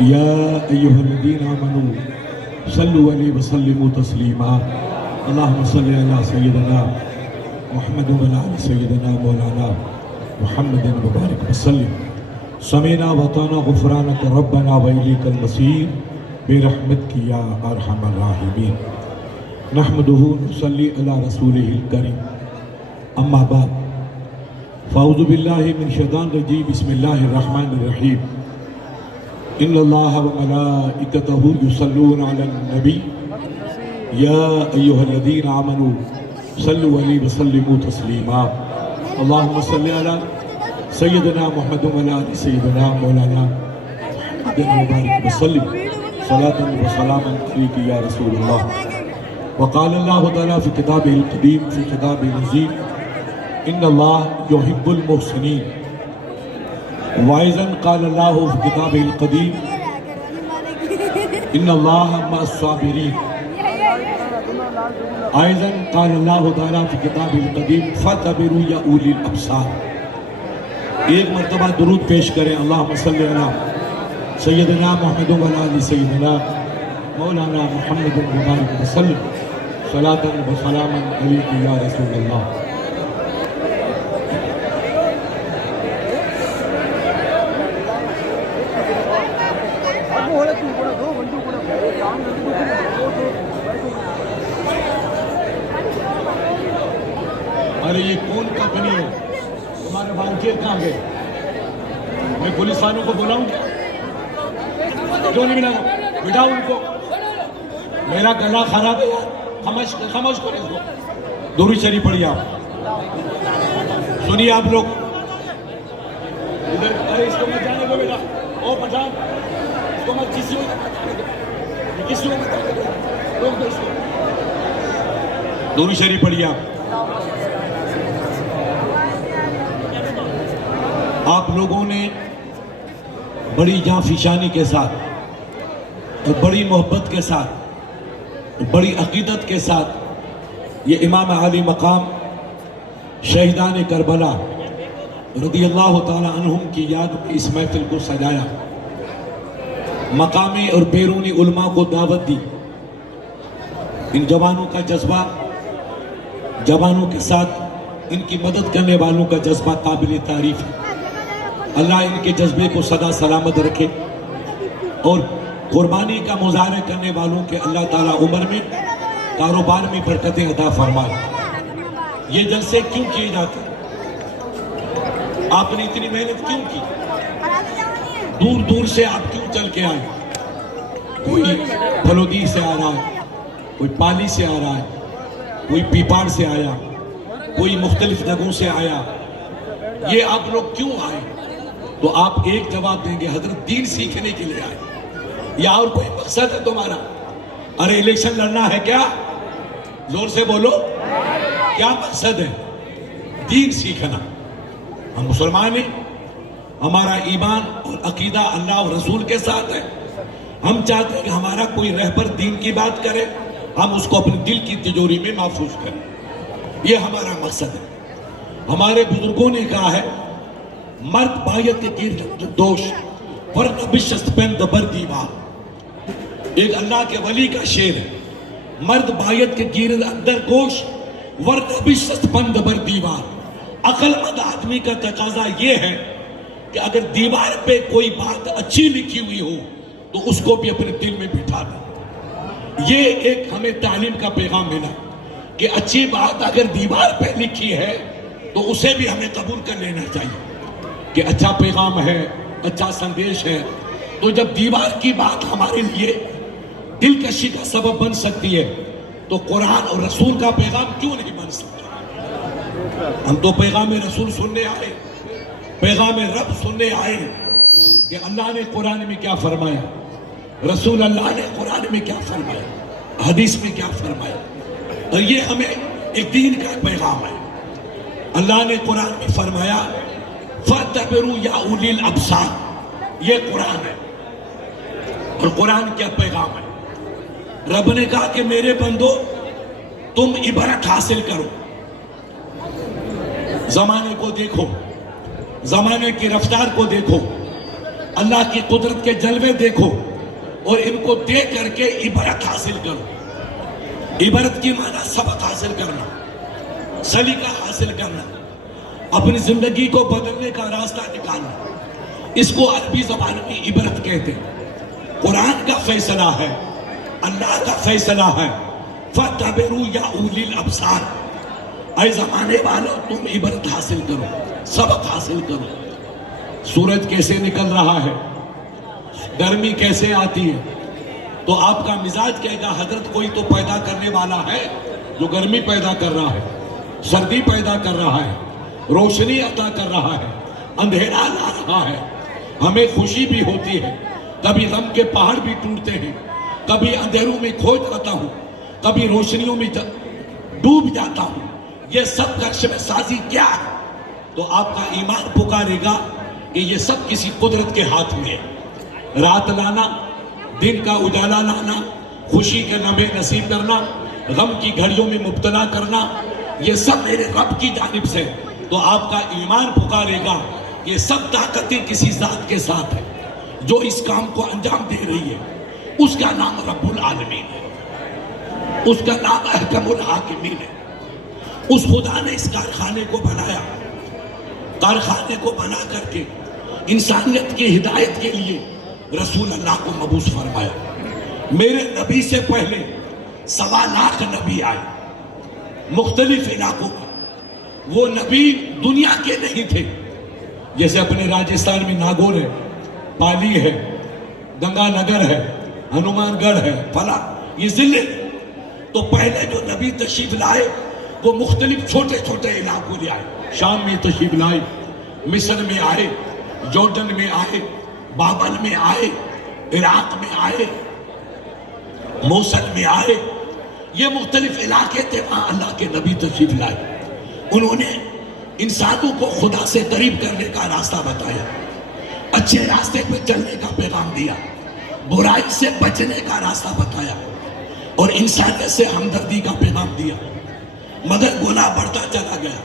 یا ایہا الذین آمنوا صلوا علیہ وسلموا تسلیما اللہم صلی علی سیدنا محمد وعلی آل سیدنا مولانا محمد مبارک وسلم سمعنا وأطعنا غفرانک ربنا وإلیک المصیر برحمتک یا ارحم الراحمین نحمدہ نصلی علی رسولہ الکریم اما بعد فاعوذ باللہ من الشیطان الرجیم بسم اللہ الرحمن الرحیم ان اللہ وملائکتہ یصلون علی النبی یا ایہا الذین آمنوا صلوا علیہ وسلموا تسلیما اللہم صلی علی سیدنا محمد وعلی آل سیدنا مولانا محمد مبارک وسلم صلاة و سلاما علیک یا رسول اللہ وقال اللہ تعالیٰ فی کتابہ القدیم فی کتابہ العزیز ان اللہ یحب المحسنین وائزن قال اللہ فی کتابہ القدیم ان اللہ مع الصابرین آئزن قال اللہ تعالیٰ فی کتابہ القدیم فَاتَبِرُوا یا اولی الابصار ایک مرتبہ درود پیش کریں اللہم صلی علی سیدنا محمد وعلی آل سیدنا مولانا محمد مبارک وسلم صلاة و سلاما علیک یا رسول اللہ ارے یہ کون کمپنی ہے تمہارے والدین کہاں گئے میں پولیس والوں کو بلاؤں کیوں نہیں بلاؤں بٹھاؤ ان کو میرا گلا خراب ہے یار خاموش کریں اس کو درود شریف پڑھیے آپ سنیے آپ لوگ ادھر ارے اس کو مت جانے دو بیٹا او پٹھان اس کو مت کسی کو مت روک دو اس کو درود شریف پڑھیے آپ لوگوں نے بڑی جانفشانی کے ساتھ اور بڑی محبت کے ساتھ بڑی عقیدت کے ساتھ یہ امام عالی مقام شہیدان کربلا رضی اللہ تعالی عنہم کی یاد میں اس محفل کو سجایا مقامی اور بیرونی علماء کو دعوت دی ان جوانوں کا جذبہ جوانوں کے ساتھ ان کی مدد کرنے والوں کا جذبہ قابل تعریف ہے اللہ ان کے جذبے کو سدا سلامت رکھے اور قربانی کا مظاہرہ کرنے والوں کے اللہ تعالیٰ عمر میں کاروبار میں برکتیں عطا فرمائے یہ جلسے کیوں کیے جاتے آپ نے اتنی محنت کیوں کی دور دور سے آپ کیوں چل کے آئے کوئی پھلودی سے آ رہا ہے کوئی پالی سے آ رہا ہے کوئی پیپاڑ سے آیا کوئی مختلف جگہوں سے آیا یہ آپ لوگ کیوں آئے تو آپ ایک جواب دیں گے حضرت دین سیکھنے کے لیے آئے یا اور کوئی مقصد ہے تمہارا ارے الیکشن لڑنا ہے کیا زور سے بولو کیا مقصد ہے دین سیکھنا ہم مسلمان ہیں ہمارا ایمان اور عقیدہ اللہ اور رسول کے ساتھ ہے ہم چاہتے ہیں کہ ہمارا کوئی رہبر دین کی بات کرے ہم اس کو اپنے دل کی تجوری میں محفوظ کریں یہ ہمارا مقصد ہے ہمارے بزرگوں نے کہا ہے مرد بایت کے گرد دوش ورنہ بشست پند بر دیوار ایک اللہ کے ولی کا شعر ہے مرد بایت کے گرد اندر گوش ورنہ بشست پند بر دیوار عقل مند آدمی کا تقاضا یہ ہے کہ اگر دیوار پہ کوئی بات اچھی لکھی ہوئی ہو تو اس کو بھی اپنے دل میں بٹھا دیں یہ ایک ہمیں تعلیم کا پیغام ملا کہ اچھی بات اگر دیوار پہ لکھی ہے تو اسے بھی ہمیں قبول کر لینا چاہیے کہ اچھا پیغام ہے اچھا سندیش ہے تو جب دیوار کی بات ہمارے لیے دلکشی کا سبب بن سکتی ہے تو قرآن اور رسول کا پیغام کیوں نہیں بن سکتا ہم تو پیغام رسول سننے آئے پیغام رب سننے آئے کہ اللہ نے قرآن میں کیا فرمایا رسول اللہ نے قرآن میں کیا فرمایا حدیث میں کیا فرمایا اور یہ ہمیں ایک دین کا پیغام ہے اللہ نے قرآن میں فرمایا فَاتَّبِرُوا يَا أُولِي الْأَبْصَارِ یہ قرآن ہے اور قرآن کیا پیغام ہے رب نے کہا کہ میرے بندو تم عبرت حاصل کرو زمانے کو دیکھو زمانے کی رفتار کو دیکھو اللہ کی قدرت کے جلوے دیکھو اور ان کو دیکھ کر کے عبرت حاصل کرو۔ عبرت کی معنی سبق حاصل کرنا، سلیقہ حاصل کرنا، اپنی زندگی کو بدلنے کا راستہ نکالنا۔ اس کو عربی زبان میں عبرت کہتے ہیں۔ قرآن کا فیصلہ ہے، اللہ کا فیصلہ ہے، فَاتَّبِرُوا يَا أُولِي الْأَبْصَارِ، اے زمانے والوں تم عبرت حاصل کرو، سبق حاصل کرو۔ سورج کیسے نکل رہا ہے، گرمی کیسے آتی ہے، تو آپ کا مزاج کہے گا حضرت کوئی تو پیدا کرنے والا ہے جو گرمی پیدا کر رہا ہے، سردی پیدا کر رہا ہے، روشنی عطا کر رہا ہے، اندھیرا لا رہا ہے۔ ہمیں خوشی بھی ہوتی ہے، کبھی غم کے پہاڑ بھی ٹوٹتے ہیں، کبھی اندھیروں میں کھو جاتا ہوں، کبھی روشنیوں میں ڈوب جاتا ہوں۔ یہ سب کرشمہ سازی کیا ہے؟ تو آپ کا ایمان پکارے گا کہ یہ سب کسی قدرت کے ہاتھ میں ہے۔ رات لانا، دن کا اجالا لانا، خوشی کے لمحے نصیب کرنا، غم کی گھڑیوں میں مبتلا کرنا، یہ سب میرے رب کی جانب سے۔ تو آپ کا ایمان پکارے گا کہ یہ سب طاقتیں کسی ذات کے ساتھ ہیں جو اس کام کو انجام دے رہی ہے۔ اس کا نام رب العالمین ہے، اس کا نام احکم الحاکمین ہے۔ اس خدا نے اس کارخانے کو بنایا، کارخانے کو بنا کر کے انسانیت کی ہدایت کے لیے رسول اللہ کو مبعوث فرمایا۔ میرے نبی سے پہلے 1.25 لاکھ نبی آئے مختلف علاقوں میں۔ وہ نبی دنیا کے نہیں تھے، جیسے اپنے راجستھان میں ناگور ہے، پالی ہے، گنگا نگر ہے، ہنومان گڑھ ہے، فلاں یہ ضلع۔ تو پہلے جو نبی تشریف لائے وہ مختلف چھوٹے چھوٹے علاقوں میں آئے۔ شام میں تشریف لائے، مصر میں آئے، جورڈن میں آئے، بابل میں آئے، عراق میں آئے، موصل میں آئے۔ یہ مختلف علاقے تھے، وہاں اللہ کے نبی تشریف لائے۔ انہوں نے انسانوں کو خدا سے قریب کرنے کا راستہ بتایا، اچھے راستے پہ چلنے کا پیغام دیا، برائی سے بچنے کا راستہ بتایا، اور انسانیت سے ہمدردی کا پیغام دیا۔ مگر گناہ بڑھتا چلا گیا،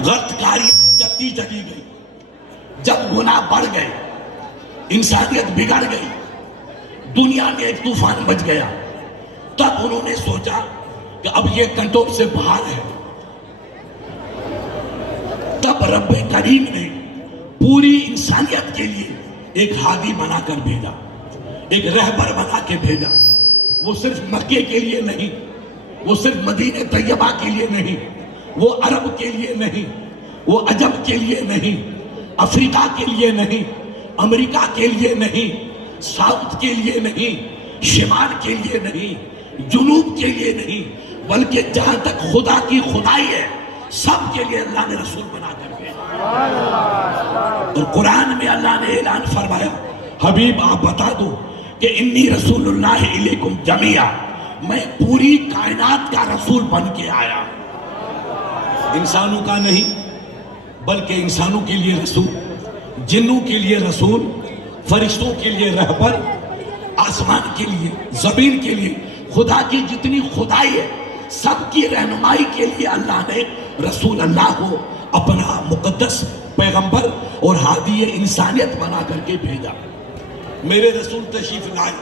غلط کاری جلدی چلی گئی۔ جب گناہ بڑھ گئے، انسانیت بگڑ گئی، دنیا میں ایک طوفان مچ گیا، تب انہوں نے سوچا کہ اب یہ کنٹرول سے باہر ہے۔ تب رب کریم نے پوری انسانیت کے لیے ایک ہادی بنا کر بھیجا، ایک رہبر بنا کے بھیجا۔ وہ صرف مکے کے لیے نہیں، وہ صرف مدینہ طیبہ کے لیے نہیں، وہ عرب کے لیے نہیں، وہ عجم کے لیے نہیں، افریقہ کے لیے نہیں، امریکہ کے لیے نہیں، ساؤتھ کے لیے نہیں، شمال کے لیے نہیں، جنوب کے لیے نہیں، بلکہ جہاں تک خدا کی خدائی ہے سب کے لیے اللہ نے رسول بنا کر بھیجا۔ اور قرآن میں اللہ نے اعلان فرمایا، حبیب آپ بتا دو کہ انی رسول اللہ علیکم جمیعا، میں پوری کائنات کا رسول بن کے آیا، انسانوں کا نہیں بلکہ انسانوں کے لیے رسول، جنوں کے لیے رسول، فرشتوں کے لیے رہبر، آسمان کے لیے، زمین کے لیے، خدا کی جتنی خدائی ہے سب کی رہنمائی کے لیے اللہ نے رسول اللہ کو اپنا مقدس پیغمبر اور ہادی انسانیت بنا کر کے بھیجا۔ میرے رسول تشریف لائے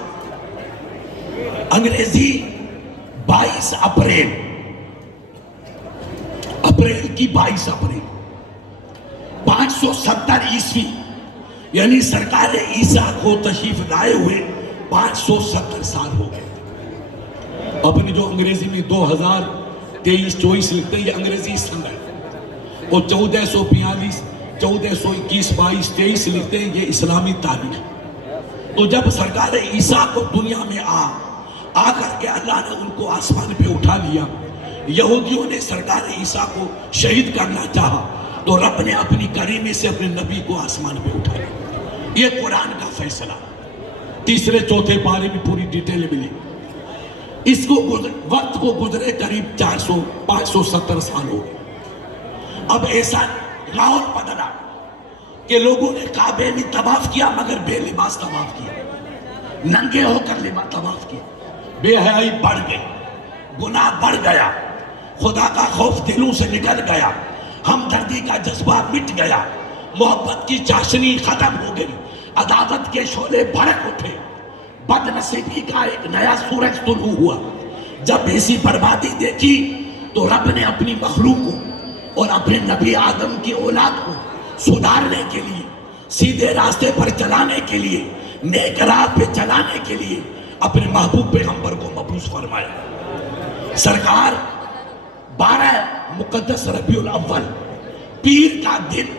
انگریزی 22 اپریل کی 22 اپریل 570 عیسوی، یعنی سرکار عیسیٰ کو تشریف لائے ہوئے 570 سال ہو گئے۔ اپنی جو انگریزی میں 2023-24 لکھتے ہیں، یہ انگریزی سن ہے، اور 1442 1421 22 23 لکھتے ہیں، یہ اسلامی تاریخ۔ تو جب سرکار عیسیٰ کو دنیا میں آ کر کے اللہ نے ان کو آسمان پہ اٹھا لیا، یہودیوں نے سرکار عیسیٰ کو شہید کرنا چاہا، تو رب نے اپنی کریمی سے اپنے نبی کو آسمان پہ اٹھا لیا۔ یہ قرآن کا فیصلہ، 3-4 پارے میں پوری ڈیٹیل ملی۔ اس کو وقت کو گزرے قریب 570 سال ہو گئے۔ اب ایسا ماحول بدلا کہ لوگوں نے کعبے میں طواف کیا مگر بے لباس طواف کیا، ننگے ہو کر طواف کیا، بے حیائی بڑھ گئی، گناہ بڑھ گیا، خدا کا خوف دلوں سے نکل گیا، ہمدردی کا جذبہ مٹ گیا، محبت کی چاشنی ختم ہو گئی، عداوت کے شعلے بھڑک اٹھے، بد نصیبی کا ایک نیا سورج طلوع ہوا۔ جب ایسی بربادی دیکھی تو رب نے اپنی مخلوق کو اور اپنے نبی آدم کی اولاد کو سدھارنے کے لیے، سیدھے راستے پر چلانے کے لیے، نیک راہ پہ چلانے کے لیے اپنے محبوب پیغمبر کو مبعوث فرمایا۔ سرکار 12 مقدس ربیع الاول پیر کا دن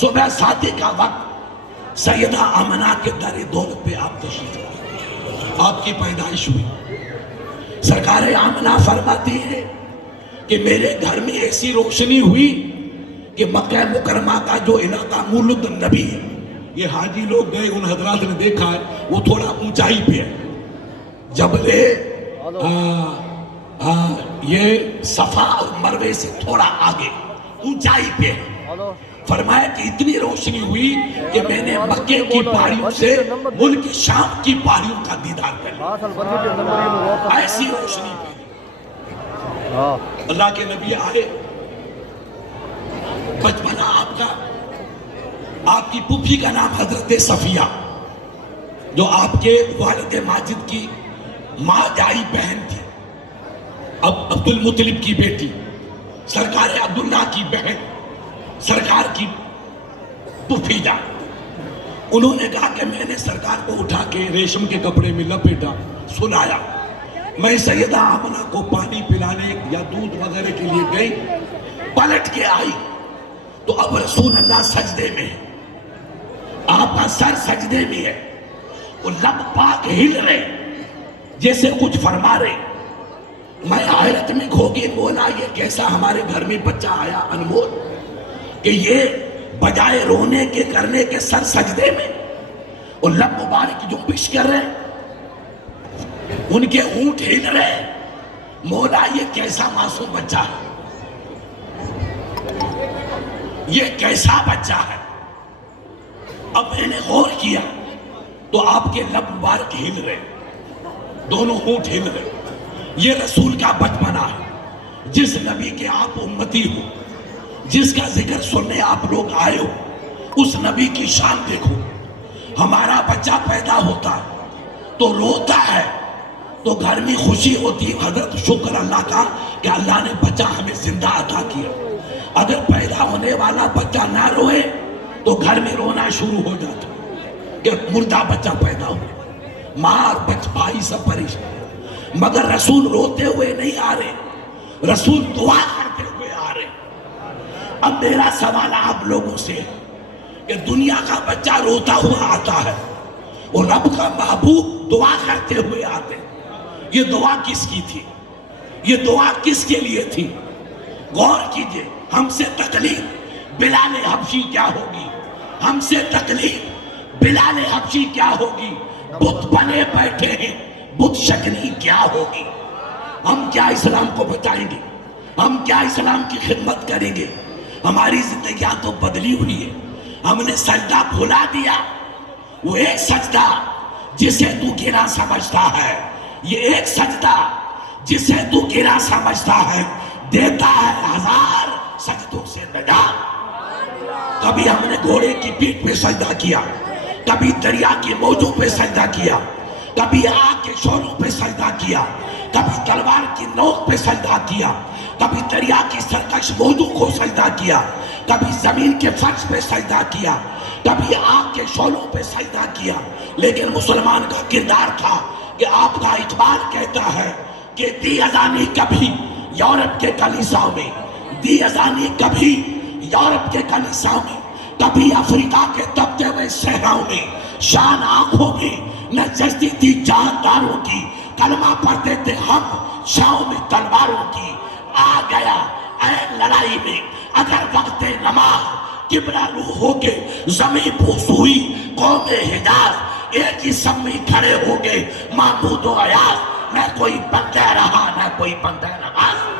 صبح 7 کا وقت سیدہ آمنہ کے در دولت پہ آپ تشریف لائے، آپ کی پیدائش ہوئی۔ سرکار آمنہ فرماتی ہے کہ میرے گھر میں ایسی روشنی ہوئی کہ مکہ مکرمہ کا جو علاقہ مولد النبی ہے، یہ حاجی لوگ گئے، ان حضرات نے دیکھا ہے وہ تھوڑا اونچائی پہ ہے، جبل یہ صفا اور مروے سے تھوڑا آگے اونچائی پہ ہے۔ فرمایا کہ اتنی روشنی ہوئی کہ میں نے مکے کی پہاڑیوں سے ملک شام کی پہاڑیوں کا دیدار کر لیا، ایسی روشنی پہ اللہ کے نبی آئے۔ بچپنا آپ کا، آپ کی پھوپھی کا نام حضرت صفیہ، جو آپ کے والد ماجد کی ماں جائی بہن تھی، اب عبد المطلب کی بیٹی، سرکار عبداللہ کی بہن، سرکار کی پھوپھی جان۔ انہوں نے کہا کہ میں نے سرکار کو اٹھا کے ریشم کے کپڑے میں لپیٹا، سلایا، میں سیدہ آمنہ کو پانی پلانے یا دودھ وغیرہ کے لیے گئی، پلٹ کے آئی تو اب رسول اللہ سجدے میں ہے، آپ کا سر سجدے میں ہے، وہ لب پاک ہل رہے جیسے کچھ فرما رہے۔ میں حیرت میں کھو گیا، بولا یہ کیسا ہمارے گھر میں بچہ آیا انمول کہ یہ بجائے رونے کے کرنے کے سر سجدے میں اور لب مبارک جنبش کر رہے، ان کے ہونٹ ہل رہے۔ مولا یہ کیسا معصوم بچہ ہے، یہ کیسا بچہ ہے۔ اب میں نے غور کیا تو آپ کے لب مبارک ہل رہے، دونوں ہونٹ ہل رہے۔ یہ رسول کا بچپنا ہے، جس نبی کے آپ امتی ہو، جس کا ذکر سننے آپ لوگ آئے ہو، اس نبی کی شان دیکھو۔ ہمارا بچہ پیدا ہوتا تو روتا ہے تو گھر میں خوشی ہوتی، حضرت شکر اللہ کا کہ اللہ نے بچہ ہمیں زندہ عطا کیا۔ اگر پیدا ہونے والا بچہ نہ روئے تو گھر میں رونا شروع ہو جاتا کہ مردہ بچہ پیدا ہو، ماں اور بھائی سب پریشان۔ مگر رسول روتے ہوئے نہیں آ رہے، رسول دعا کرتے ہوئے آ رہے۔ اب میرا سوال آپ لوگوں سے کہ دنیا کا بچہ روتا ہوا آتا ہے اور رب کا محبوب دعا کرتے ہوئے آتے، یہ دعا کس کی تھی؟ یہ دعا کس کے لیے تھی؟ غور کیجئے۔ ہم سے تکلیف بلال حبشی کیا ہوگی، ہم سے تکلیف بلال حبشی کیا ہوگی، بت بنے بیٹھے ہیں، بت شکنی کیا ہوگی۔ ہم کیا اسلام کو بچائیں گے، ہم کیا اسلام کی خدمت کریں گے؟ ہماری زندگیاں تو بدلی ہوئی ہے، ہم نے سجدہ بھلا دیا۔ وہ ایک سجدہ جسے تو گرا سمجھتا ہے، یہ ایک سجدہ جسے تو گرا سمجھتا ہے، دیتا ہے 1000 سجدوں سے نجات۔ کبھی ہم نے گھوڑے کی پیٹھ پہ سجدہ کیا، کبھی دریا کی موجوں پہ سجدہ کیا، کبھی آگ کے شعلوں پہ سجدہ کیا، کبھی تلوار کی نوک پہ سجدہ کیا، کبھی دریا کی سرکش موجوں کو سجدہ کیا، کبھی زمین کے فرش پہ سجدہ کیا، کبھی آگ کے شعلوں پہ سجدہ کیا۔ لیکن مسلمان کا کردار تھا کہ آپ کا اقبال کہتا ہے کہ دی ازانی کبھی یورپ کے کلیساؤں میں، دی ازانی کبھی یورپ کے کلیساؤں میں، کبھی افریقہ کے تپتے ہوئے صحراؤں میں، شان آنکھوں میں نہ جستی تھی جانداروں کی، کلمہ پڑھتے تھے ہم شاہوں میں تلواروں کی۔ آ گیا اے لڑائی میں اگر وقت نماز، قبلہ روح ہو کے زمین پوس ہوئی قوم حجاز، ایک ہی سب میں کھڑے ہو گئے محمود و ایاز، نہ کوئی بندہ رہا نہ کوئی بندہ نماز۔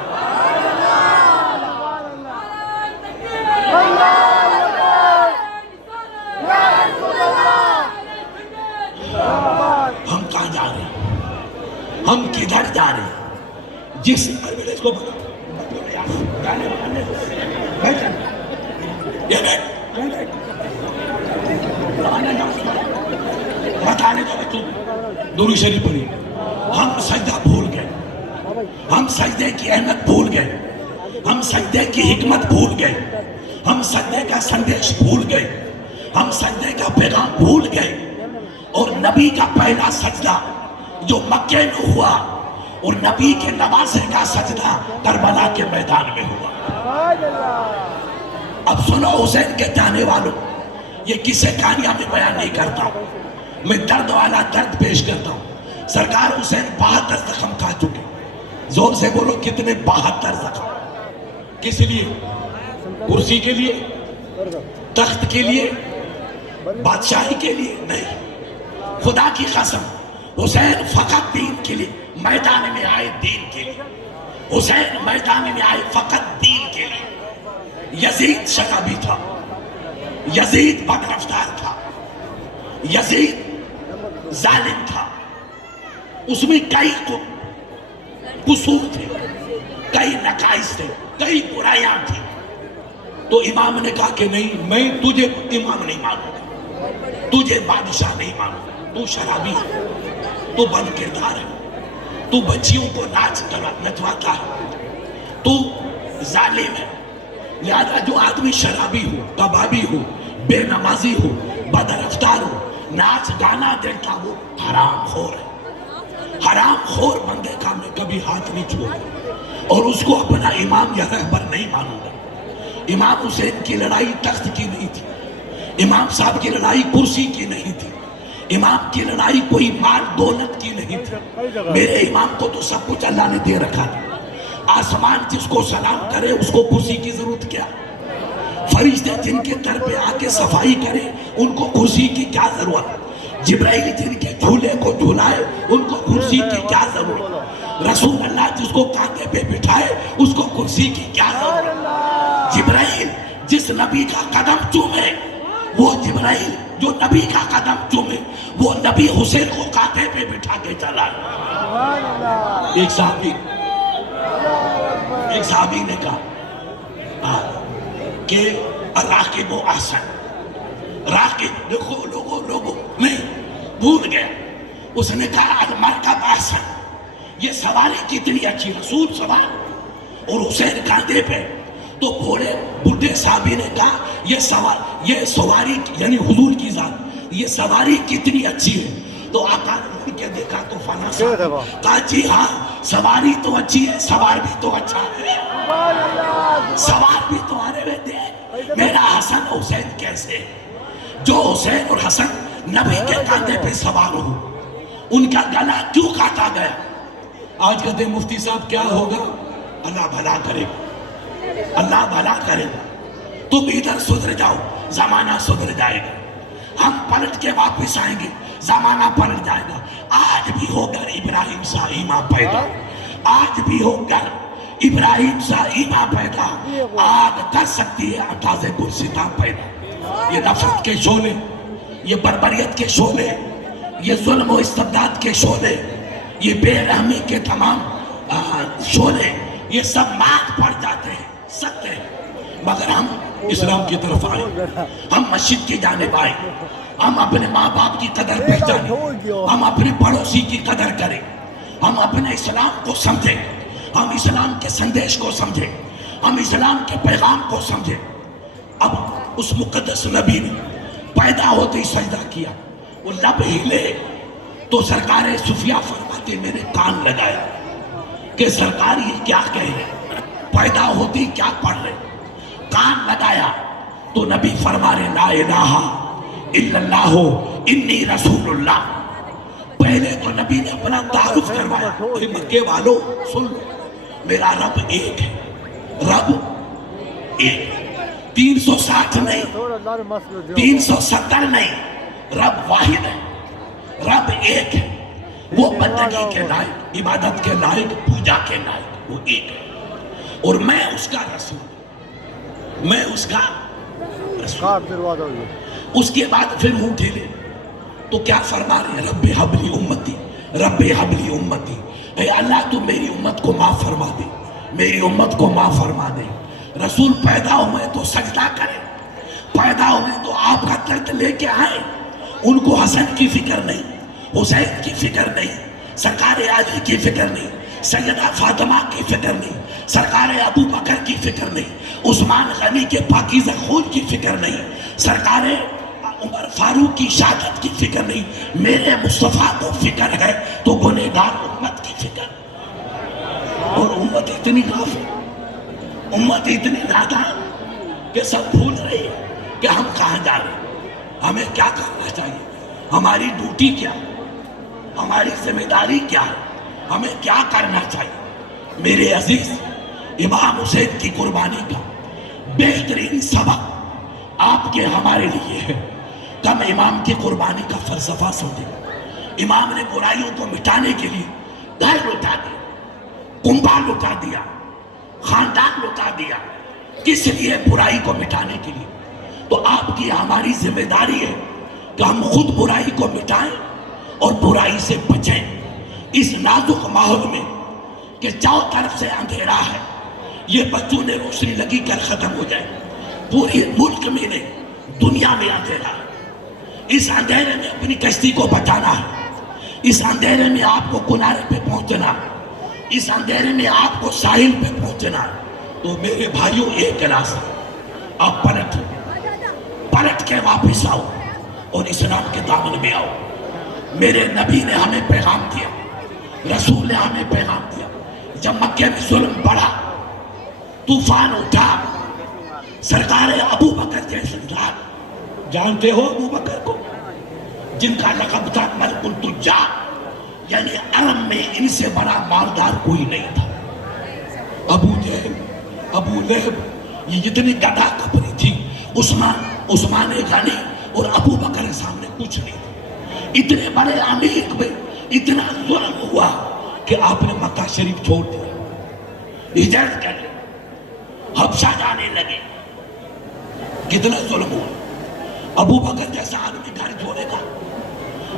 ہم کہاں جا رہے ہیں، ہم کدھر جا رہے ہیں؟ جس کو بتانے دو تم درود شریف پڑھی. ہم سجدہ بھول گئے, ہم سجدے کی اہمیت بھول گئے, ہم سجدے کی حکمت بھول گئے, ہم سجدے کا سندیش بھول گئے, ہم سجدے کا پیغام بھول گئے. اور نبی کا پہلا سجدہ جو مکے میں ہوا اور نبی کے نواسے کا سجدہ کربلا کے میدان میں ہوا. اب سنو حسین کے جانے والوں, یہ کسے کہانیاں میں بیان نہیں کرتا ہوں, میں درد والا درد پیش کرتا ہوں. سرکار حسین 72 زخم کھا چکے. زور سے بولو کتنے؟ 72 زخم. کس لیے؟ کرسی کے لیے, تخت کے لیے, بادشاہی کے لیے نہیں. خدا کی قسم حسین فقط دین کے لیے میدان میں آئے, دین کے لیے. حسین میدان میں آئے فقط دین کے لیے. یزید شغابی تھا, یزید بد رفتار تھا, یزید ظالم تھا, اس میں کئی قصور تھے, کئی نقائص تھے, کئی برائیاں تھیں. تو امام نے کہا کہ نہیں, میں تجھے امام نہیں مانوں گا, تجھے بادشاہ نہیں مانوں گا. تو شرابی ہے, تو بد کردار ہے, تو بچیوں کو ناچ نچواتا ہے, تو ظالم ہے. لہذا جو آدمی شرابی ہو, کبابی ہو, بے نمازی ہو, بد رفتار ہو, ناچ گانا دیکھتا وہ حرام خور ہے. حرام خور بندے کا میں کبھی ہاتھ نہیں چھوڑوں اور اس کو اپنا امام یا رہبر نہیں مانوں گا. امام حسین کی لڑائی تخت کی نہیں تھی, امام صاحب کی لڑائی کرسی کی نہیں تھی, امام کی لڑائی کوئی مال دولت کی نہیں تھی. میرے امام کو تو سب کچھ اللہ نے دے رکھا تھا. آسمان جس کو سلام کرے اس کو کرسی کی ضرورت کیا؟ فرشتے جن کے در پہ آ کے صفائی کرے ان کو کرسی کی کیا ضرورت؟ جبرائیل جن کے جھولے کو جھولائے ان کو کرسی کی کیا ضرورت؟ رسول اللہ جس کو کاندھے پہ بٹھائے اس کو کرسی کی کیا ضرورت؟ جبرائیل جس نبی کا قدم چومے, وہ جبرائیل جو نبی کا قدم چومے, وہ نبی حسین کو کاندھے پہ بٹھا کے چلا. ایک صحابی نے کہا کہ راقب و احسن, راقب دیکھو لوگوں نہیں بھول گیا. اس نے کہا المرکب احسن, یہ سواری کتنی اچھی, رسول سوار اور حسین کاندھے پہ. تو بوڑھے صحابی نے کہا یہ سواری یعنی حضور کی ذات, یہ سواری کتنی اچھی ہے. تو آقا نے کے دیکھا تو فنا صاحب کہا جی ہاں سواری تو اچھی ہے, سوار بھی تو اچھا ہے, سوار بھی تمہارے میں دے. میرا حسن حسین کیسے, جو حسین اور حسن نبی کے کاندھے پہ سوار ہو, ان کا گلا کیوں کاٹا گیا؟ آج کہتے ہیں مفتی صاحب کیا ہوگا؟ اللہ بھلا کرے گا, اللہ بھلا کرے گا. تم ادھر سدھر جاؤ, زمانہ سدھر جائے گا. ہم پلٹ کے واپس آئیں گے, زمانہ پلٹ جائے گا. آج بھی ہو کر ابراہیم سا امام پیدا, آج بھی ہو کر ابراہیم سا امام پیدا, آگ کر سکتی ہے 28 گلستان پیدا. یہ نفرت کے شعلے, یہ بربریت کے شعلے, یہ ظلم و استبداد کے شعلے, یہ بے رحمی کے تمام شعلے, یہ سب مات پڑ جاتے ہیں, سکتے ہیں. مگر ہم اسلام کی طرف آئے, ہم مسجد کی جانب آئے, ہم اپنے ماں باپ کی قدر پہچانیں, ہم اپنے پڑوسی کی قدر کریں, ہم اپنے اسلام کو سمجھیں, ہم اسلام کے سندیش کو سمجھیں, ہم اسلام کے پیغام کو سمجھیں. اب اس مقدس نبی نے پیدا ہوتے ہی سجدہ کیا, وہ لب ہلے تو سرکار صفیہ فرماتے میں نے کان لگایا کہ سرکار یہ کیا کہہ رہے, پیدا ہوتے ہی کیا پڑھ رہے. کان لگایا تو نبی فرما رہے لا الہ الا اللہ انی رسول اللہ. پہلے تو نبی نے اپنا تعارف کروایا, مکے والوں سن لو, میرا رب ایک ہے, رب ایک, 360 نہیں, 370 نہیں, رب واحد ہے, رب ایک ہے. وہ بندگی کے لائق, عبادت کے لائق, پوجا کے لائق, وہ ایک ہے. اور میں اس کا رسول, میں اس کا رسول. اس کے بعد پھر منہ ڈھیلے تو کیا فرما رہے ہیں, رب حبلی امتی, رب حبلی امتی. اے اللہ تو میری امت کو معاف فرما دے, میری امت کو معاف فرما دے. رسول پیدا ہو میں تو سجدہ کرے, پیدا ہوئے تو آپ کا درد لے کے آئے. ان کو حسن کی فکر نہیں, حسین کی فکر نہیں, سرکار علی کی فکر نہیں, سیدہ فاطمہ کی فکر نہیں, سرکار ابو بکر کی فکر نہیں, عثمان غنی کے پاکیزہ خون کی فکر نہیں, سرکار عمر فاروق کی شہادت کی فکر نہیں. میرے مصطفیٰ کو فکر ہے تو گنہگار امت کی فکر. اور امت اتنی غافل, امت اتنی نادان کہ سب بھول رہی ہے کہ ہم کہاں جا رہے ہیں, ہمیں کیا کرنا چاہیے, ہماری ڈیوٹی کیا, ہماری ذمہ داری کیا ہے, ہمیں کیا کرنا چاہیے. میرے عزیز, امام حسین کی قربانی کا بہترین سبق آپ کے ہمارے لیے ہے. کم امام کی قربانی کا فلسفہ سمجھے. امام نے برائیوں کو مٹانے کے لیے گھر لٹا دیا, کنبہ لٹا دیا, خاندان لٹا دیا. کس لیے؟ برائی کو مٹانے کے لیے. تو آپ کی ہماری ذمہ داری ہے کہ ہم خود برائی کو مٹائیں اور برائی سے بچیں. اس نازک ماحول میں کہ چاروں طرف سے اندھیرا ہے, یہ بچوں نے روشنی لگی کر ختم ہو جائے. پوری ملک میں نہیں, دنیا میں اندھیرا ہے. اس اندھیرے میں اپنی کشتی کو بچانا ہے. اس اندھیرے میں آپ کو کنارے پہ پہنچنا ہے. اس اندھیرے میں آپ کو ساحل پہ پہنچنا ہے. تو میرے بھائیوں, ایک راستہ, آپ پلٹ کے واپس آؤ اور اسلام کے دامن میں آؤ. میرے نبی نے ہمیں پیغام دیا, رسول نے ہمیں پیغام دیا. جب مکے میں ظلم بڑھا, طوفان اٹھا, سرکار ابو بکر جیسے ذات, جانتے ہو ابو بکر کو, جن کا لقب تھا ملک التجار, یعنی عرب میں ان سے بڑا مالدار کوئی نہیں تھا. ابو جہل, ابو لہب, یہ جتنی گدا کپری تھی, عثمان غنی اور ابو بکر کے سامنے کچھ نہیں تھا. اتنے بڑے امیر میں اتنا ظلم ہوا کہ آپ نے مکہ شریف چھوڑ دیا, ہجرت کر لی, حبشہ جانے لگے. کتنا ظلم ہوا. ابو بکر جیسا آدمی گھر چھوڑے گا,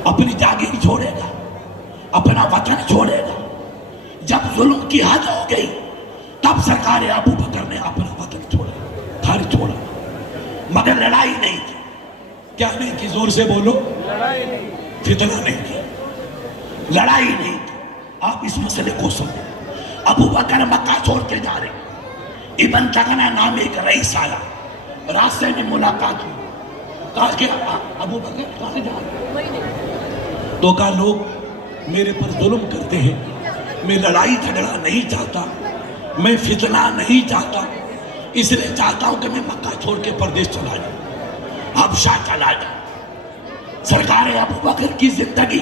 اپنی جاگیر چھوڑے گا, اپنا وطن چھوڑے گا. جب ظلم کی حد ہو گئی تب سرکار ابو بکر نے اپنا وطن چھوڑا, گھر چھوڑا, مگر لڑائی نہیں کی. کیا نہیں کی؟ زور سے بولو. لڑائی نہیں, فتنہ نہیں کیا, لڑائی نہیں کی. آپ اس مسئلے کو سمجھیں. ابو بکر مکہ چھوڑ کے جا رہے. ابن تغنہ نام ایک رئیس آیا, راستے میں ملاقات ہوئی. کہا کہ ابو بکر کہاں جا رہے؟ تو کہا لوگ میرے پر ظلم کرتے ہیں, میں لڑائی جھگڑا نہیں چاہتا, میں فتنہ نہیں چاہتا, اس لیے چاہتا ہوں کہ میں مکہ چھوڑ کے پردیش چلا جاؤں, حبشہ چلا جاؤں. سرکار ابو بکر کی زندگی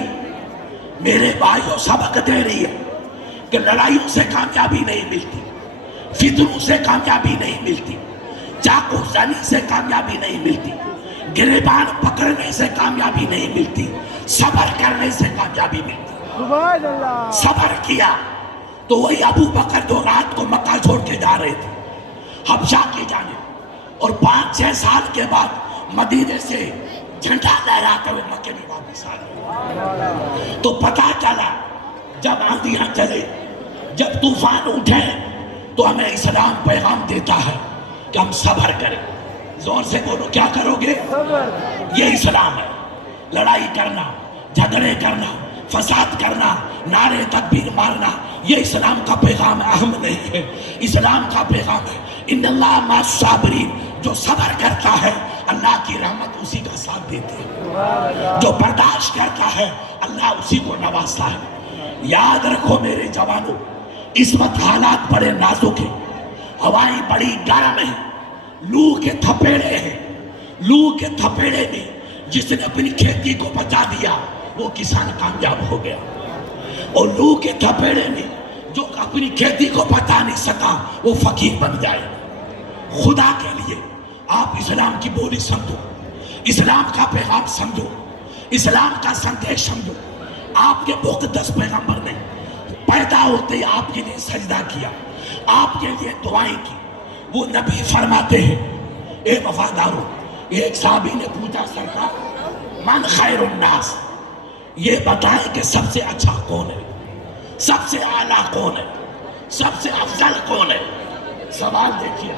میرے بھائیوں سبق دے رہی ہے کہ لڑائیوں سے کامیابی نہیں ملتی, فتنوں سے کامیابی نہیں ملتی, چاقو زنی سے کامیابی نہیں ملتی, گریبان پکڑنے سے کامیابی نہیں ملتی, صبر کرنے سے کامیابی ملتی. سبحان اللہ. صبر کیا تو وہی ابو بکر جو رات کو مکہ چھوڑ کے جا رہے تھے حبشہ کی جانب, اور 5-6 سال کے بعد مدینے سے جھنڈا لہراتے ہوئے مکے میں واپس آ گئے. تو پتا چلا جب آندیاں چلے, جب طوفان اٹھے, تو ہمیں اسلام پیغام دیتا ہے کہ ہم صبر کریں. زور سے بولو, کیا کرو گے؟ یہ اسلام ہے. لڑائی کرنا, جھگڑے کرنا, فساد کرنا, نعرے تکبیر مارنا, یہ اسلام کا پیغام اہم نہیں ہے. اسلام کا پیغام ہے ان اللہ مع الصابرین, جو صبر کرتا ہے اللہ کی رحمت اسی کا ساتھ دیتی ہے, جو برداشت کرتا ہے اللہ اسی کو نوازتا ہے. یاد رکھو میرے جوانوں, اس وقت حالات بڑے نازک ہیں, ہوائیں بڑی گرم ہیں, لو کے تھپیڑے ہیں. لو کے تھپیڑے میں جس نے اپنی کھیتی کو بچا دیا وہ کسان کامیاب ہو گیا, اور لو کے تھپیڑے میں جو اپنی کھیتی کو بچا نہیں سکا وہ فقیر بن جائے. خدا کے لیے آپ اسلام کی بولی سمجھو, اسلام کا پیغام سمجھو, اسلام کا سندیش سمجھو. آپ کے مقدس پیغمبر نے پیدا ہوتے ہی آپ کے لیے سجدہ کیا, آپ کے لیے دعائیں کی. وہ نبی فرماتے ہیں اے وفاداروں, ایک صحابی نے پوچھا سرکار من خیر الناس, یہ بتائیں کہ سب سے اچھا کون ہے, سب سے اعلیٰ کون ہے, سب سے افضل کون ہے. سوال دیکھیے,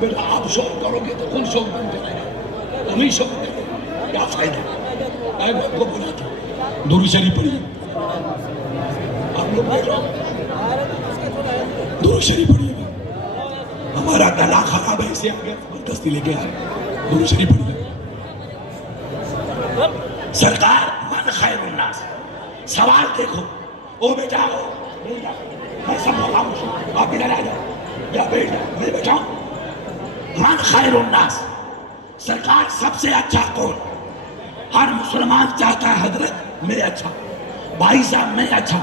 بیٹا آپ شوق کرو گے تو خود شوق بن جائے گا، تم ہی شوق کرو کیا فائدہ؟ میں آپ کو بلاتا ہوں درود شریف پڑھیے، آپ لوگ بیٹھو درود شریف پڑھیے گا، ہمارا گلا خراب ہے اسے آگے زبردستی لے کے آئے، درود شریف پڑھیے۔ سرکار من خیر الناس، سوال دیکھو، او بیٹا ہو میں سب خاموش ہوں، آپ ادھر آ جاؤ یا بیٹھ جاؤ، میں بیٹھا ہوں۔ من خیر الناس، سرکار سب سے اچھا کون؟ ہر مسلمان چاہتا ہے حضرت میں اچھا، بھائی صاحب میں اچھا،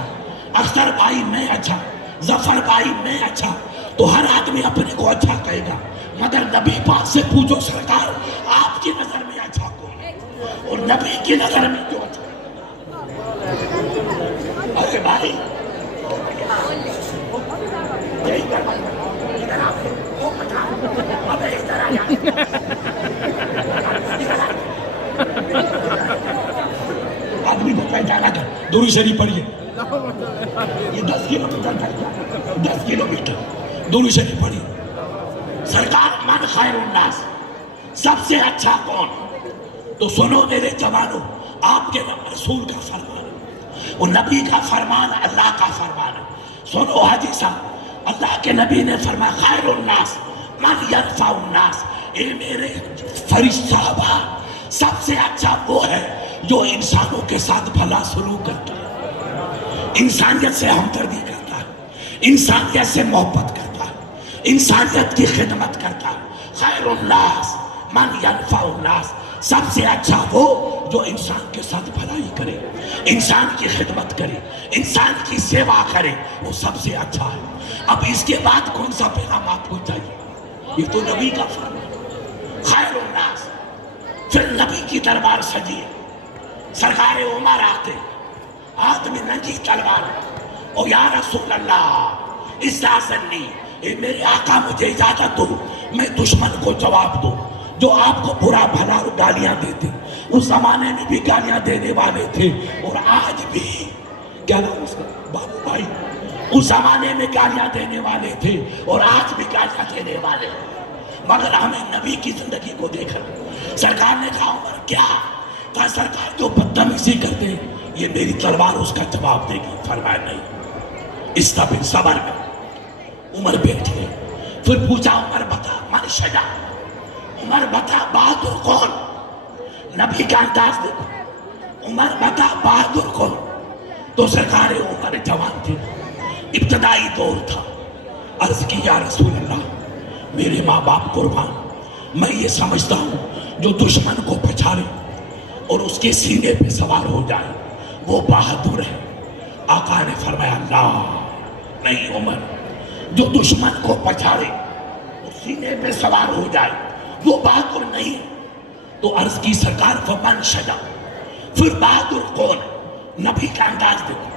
اختر بھائی میں اچھا، ظفر بھائی میں اچھا، تو ہر آدمی اپنے کو اچھا کہے گا، مگر نبی پاک سے پوچھو سرکار آپ کی نظر میں اچھا کون ہے؟ اور نبی کی نظر میں جو اچھا؟ ارے بھائی ادھر آ، وہ بتا، ابے ادھر آ جا، آدمی کو پہچانا کر، درود شریف پڑھیے، یہ 10 کلومیٹر تک، 10 کلومیٹر درود شریف پڑھیے۔ سرکار من خیر الناس، سب سے اچھا کون؟ تو سنو میرے جوانوں، آپ کے رسول کا فرمان ہے، وہ نبی کا فرمان، اللہ کا فرمان ہے۔ سنو حاجی صاحب، اللہ کے نبی نے فرمایا خیر الناس من یرفع الناس، اے میرے فرشتہ صحابہ، سب سے اچھا وہ ہے جو انسانوں کے ساتھ بھلا سلوک کرتا ہے، انسانیت سے ہمدردی کرتا ہے، انسانیت سے محبت کرتا ہے، انسانیت کی خدمت کرتا ہے۔ خیر الناس من ینفع الناس، سب سے اچھا وہ جو انسان کے ساتھ بھلائی کرے، انسان کی خدمت کرے، انسان کی سیوا کرے، وہ سب سے اچھا ہے۔ اب اس کے بعد کون سا پیغام آپ کو چاہیے؟ یہ تو نبی کا فرمان ہے، خیر الناس۔ پھر نبی کی دربار سجی ہے، سرکار عمر آتے، آدمی ننگی تلوار، او یا رسول اللہ استاذنی، اے میرے آقا مجھے اجازت دو میں دشمن کو جواب دوں جو آپ کو برا بھلا گالیاں دیتے، اس زمانے میں بھی گالیاں دینے والے تھے اور آج بھی، کیا نام اس کا بابو بھائی، اس زمانے میں گالیاں دینے والے تھے اور آج بھی گالیاں دینے والے ہیں، مگر ہمیں نبی کی زندگی کو دیکھا، سرکار نے کہا عمر کیا؟ کہا سرکار جو بدتمیزی کرتے ہیں یہ میری تلوار اس کا جواب دے گی۔ فرمایا نہیں، استبر صبر کر۔ عمر بیٹھے، پھر پوچھا عمر بتا من شجاع، عمر بتا بہادر کون؟ نبی کا انداز دیکھو، عمر بتا بہادر کون؟ تو سرکار عمر جوان تھے، ابتدائی دور تھا، عرض کی یا رسول اللہ میرے ماں باپ قربان، میں یہ سمجھتا ہوں جو دشمن کو پچھاڑے اور اس کے سینے پہ سوار ہو جائے وہ بہادر ہے۔ آقا نے فرمایا اللہ نہیں عمر، جو دشمن کو پچھاڑے اور سینے پہ سوار ہو جائے وہ بہادر نہیں ہے۔ تو عرض کی سرکار فمن شجاع، پھر بہادر کون؟ نبی کا انداز دیکھو،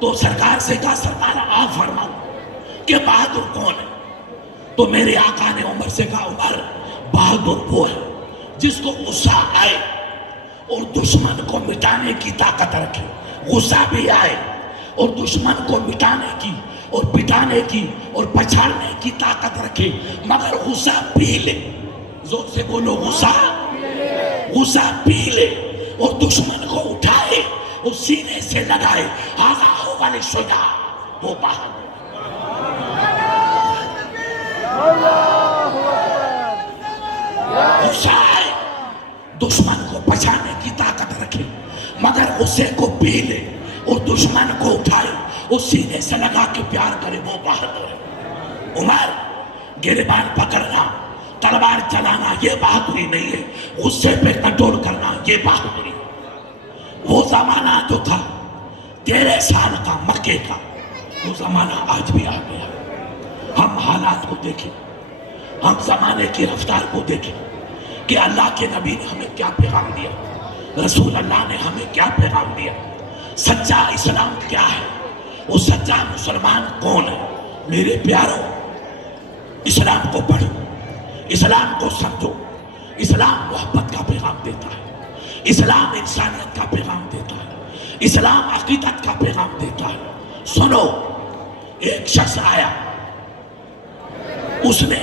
تو سرکار سے کہا سرکار آپ فرماؤ کہ بہادر کون ہے؟ تو میرے آقا نے عمر سے کہا عمر بہادر وہ ہے جس کو غصہ آئے اور دشمن کو مٹانے کی طاقت رکھے، غصہ بھی آئے اور دشمن کو مٹانے کی اور پٹانے کی اور پچھاڑنے کی طاقت رکھے، مگر غصہ پی لے، زور سے بولو غصہ پی لے اور دشمن کو اٹھائے اور سینے سے لگائے، ھذا ھو الشجاع، وہ بہادر۔ غصہ آئے دشمن کو پچھانے کی طاقت رکھے مگر غصے کو پی لے اور دشمن کو اٹھائے اور سینے سے لگا کے پیار کرے، وہ بہادر ہے۔ عمر گریبان پکڑنا، تلوار چلانا یہ بہادری نہیں ہے، غصے پہ کنٹرول کرنا یہ بہادری ہے۔ وہ زمانہ جو تھا 13 سال کا مکے کا، وہ زمانہ آج بھی آ گیا۔ ہم حالات کو دیکھیں، ہم زمانے کی رفتار کو دیکھیں کہ اللہ کے نبی نے ہمیں کیا پیغام دیا، رسول اللہ نے ہمیں کیا پیغام دیا، سچا اسلام کیا ہے، وہ سچا مسلمان کون ہے۔ میرے پیاروں، اسلام کو پڑھو، اسلام کو سمجھو، اسلام محبت کا پیغام دیتا ہے، اسلام انسانیت کا پیغام دیتا ہے، اسلام عقیدت کا پیغام دیتا ہے۔ سنو، ایک شخص آیا، اس نے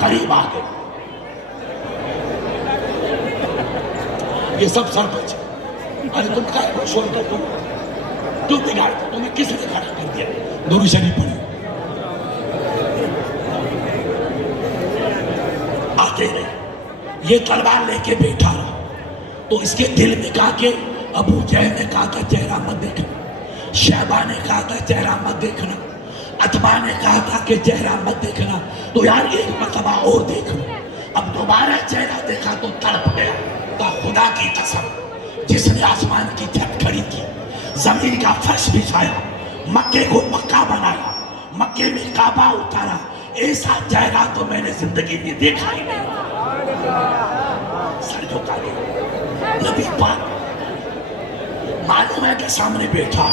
قریب آ گئے. یہ سب سرپنچ. ارے تم کہاں کو شور کر دو, کیوں بگاڑ دو, تمہیں کس نے کھڑا کر دیا؟ درود شریف پڑھیں. آتے رہے, یہ تلوار لے کے بیٹھا رہا تو اس کے دل میں کہا کہ ابو جہل نے کہا تھا چہرہ مت دیکھنا, شیبہ نے کہا تھا چہرہ مت دیکھنا, عتبہ نے کہا تھا کہ چہرہ مت دیکھنا, تو یار ایک مرتبہ اور دیکھ لو. اب دوبارہ چہرہ دیکھا تو تڑپ گیا. تو خدا کی قسم, جس نے آسمان کی چھت کھڑی کی, زمین کا فرش بچھایا, مکے کو مکہ بنایا, مکے میں کعبہ اتارا, ایسا چہرہ تو میں نے زندگی میں دیکھا ہی نہیں. سر جھکا گیا. نبی پاک معلوم ہے کہ سامنے بیٹھا,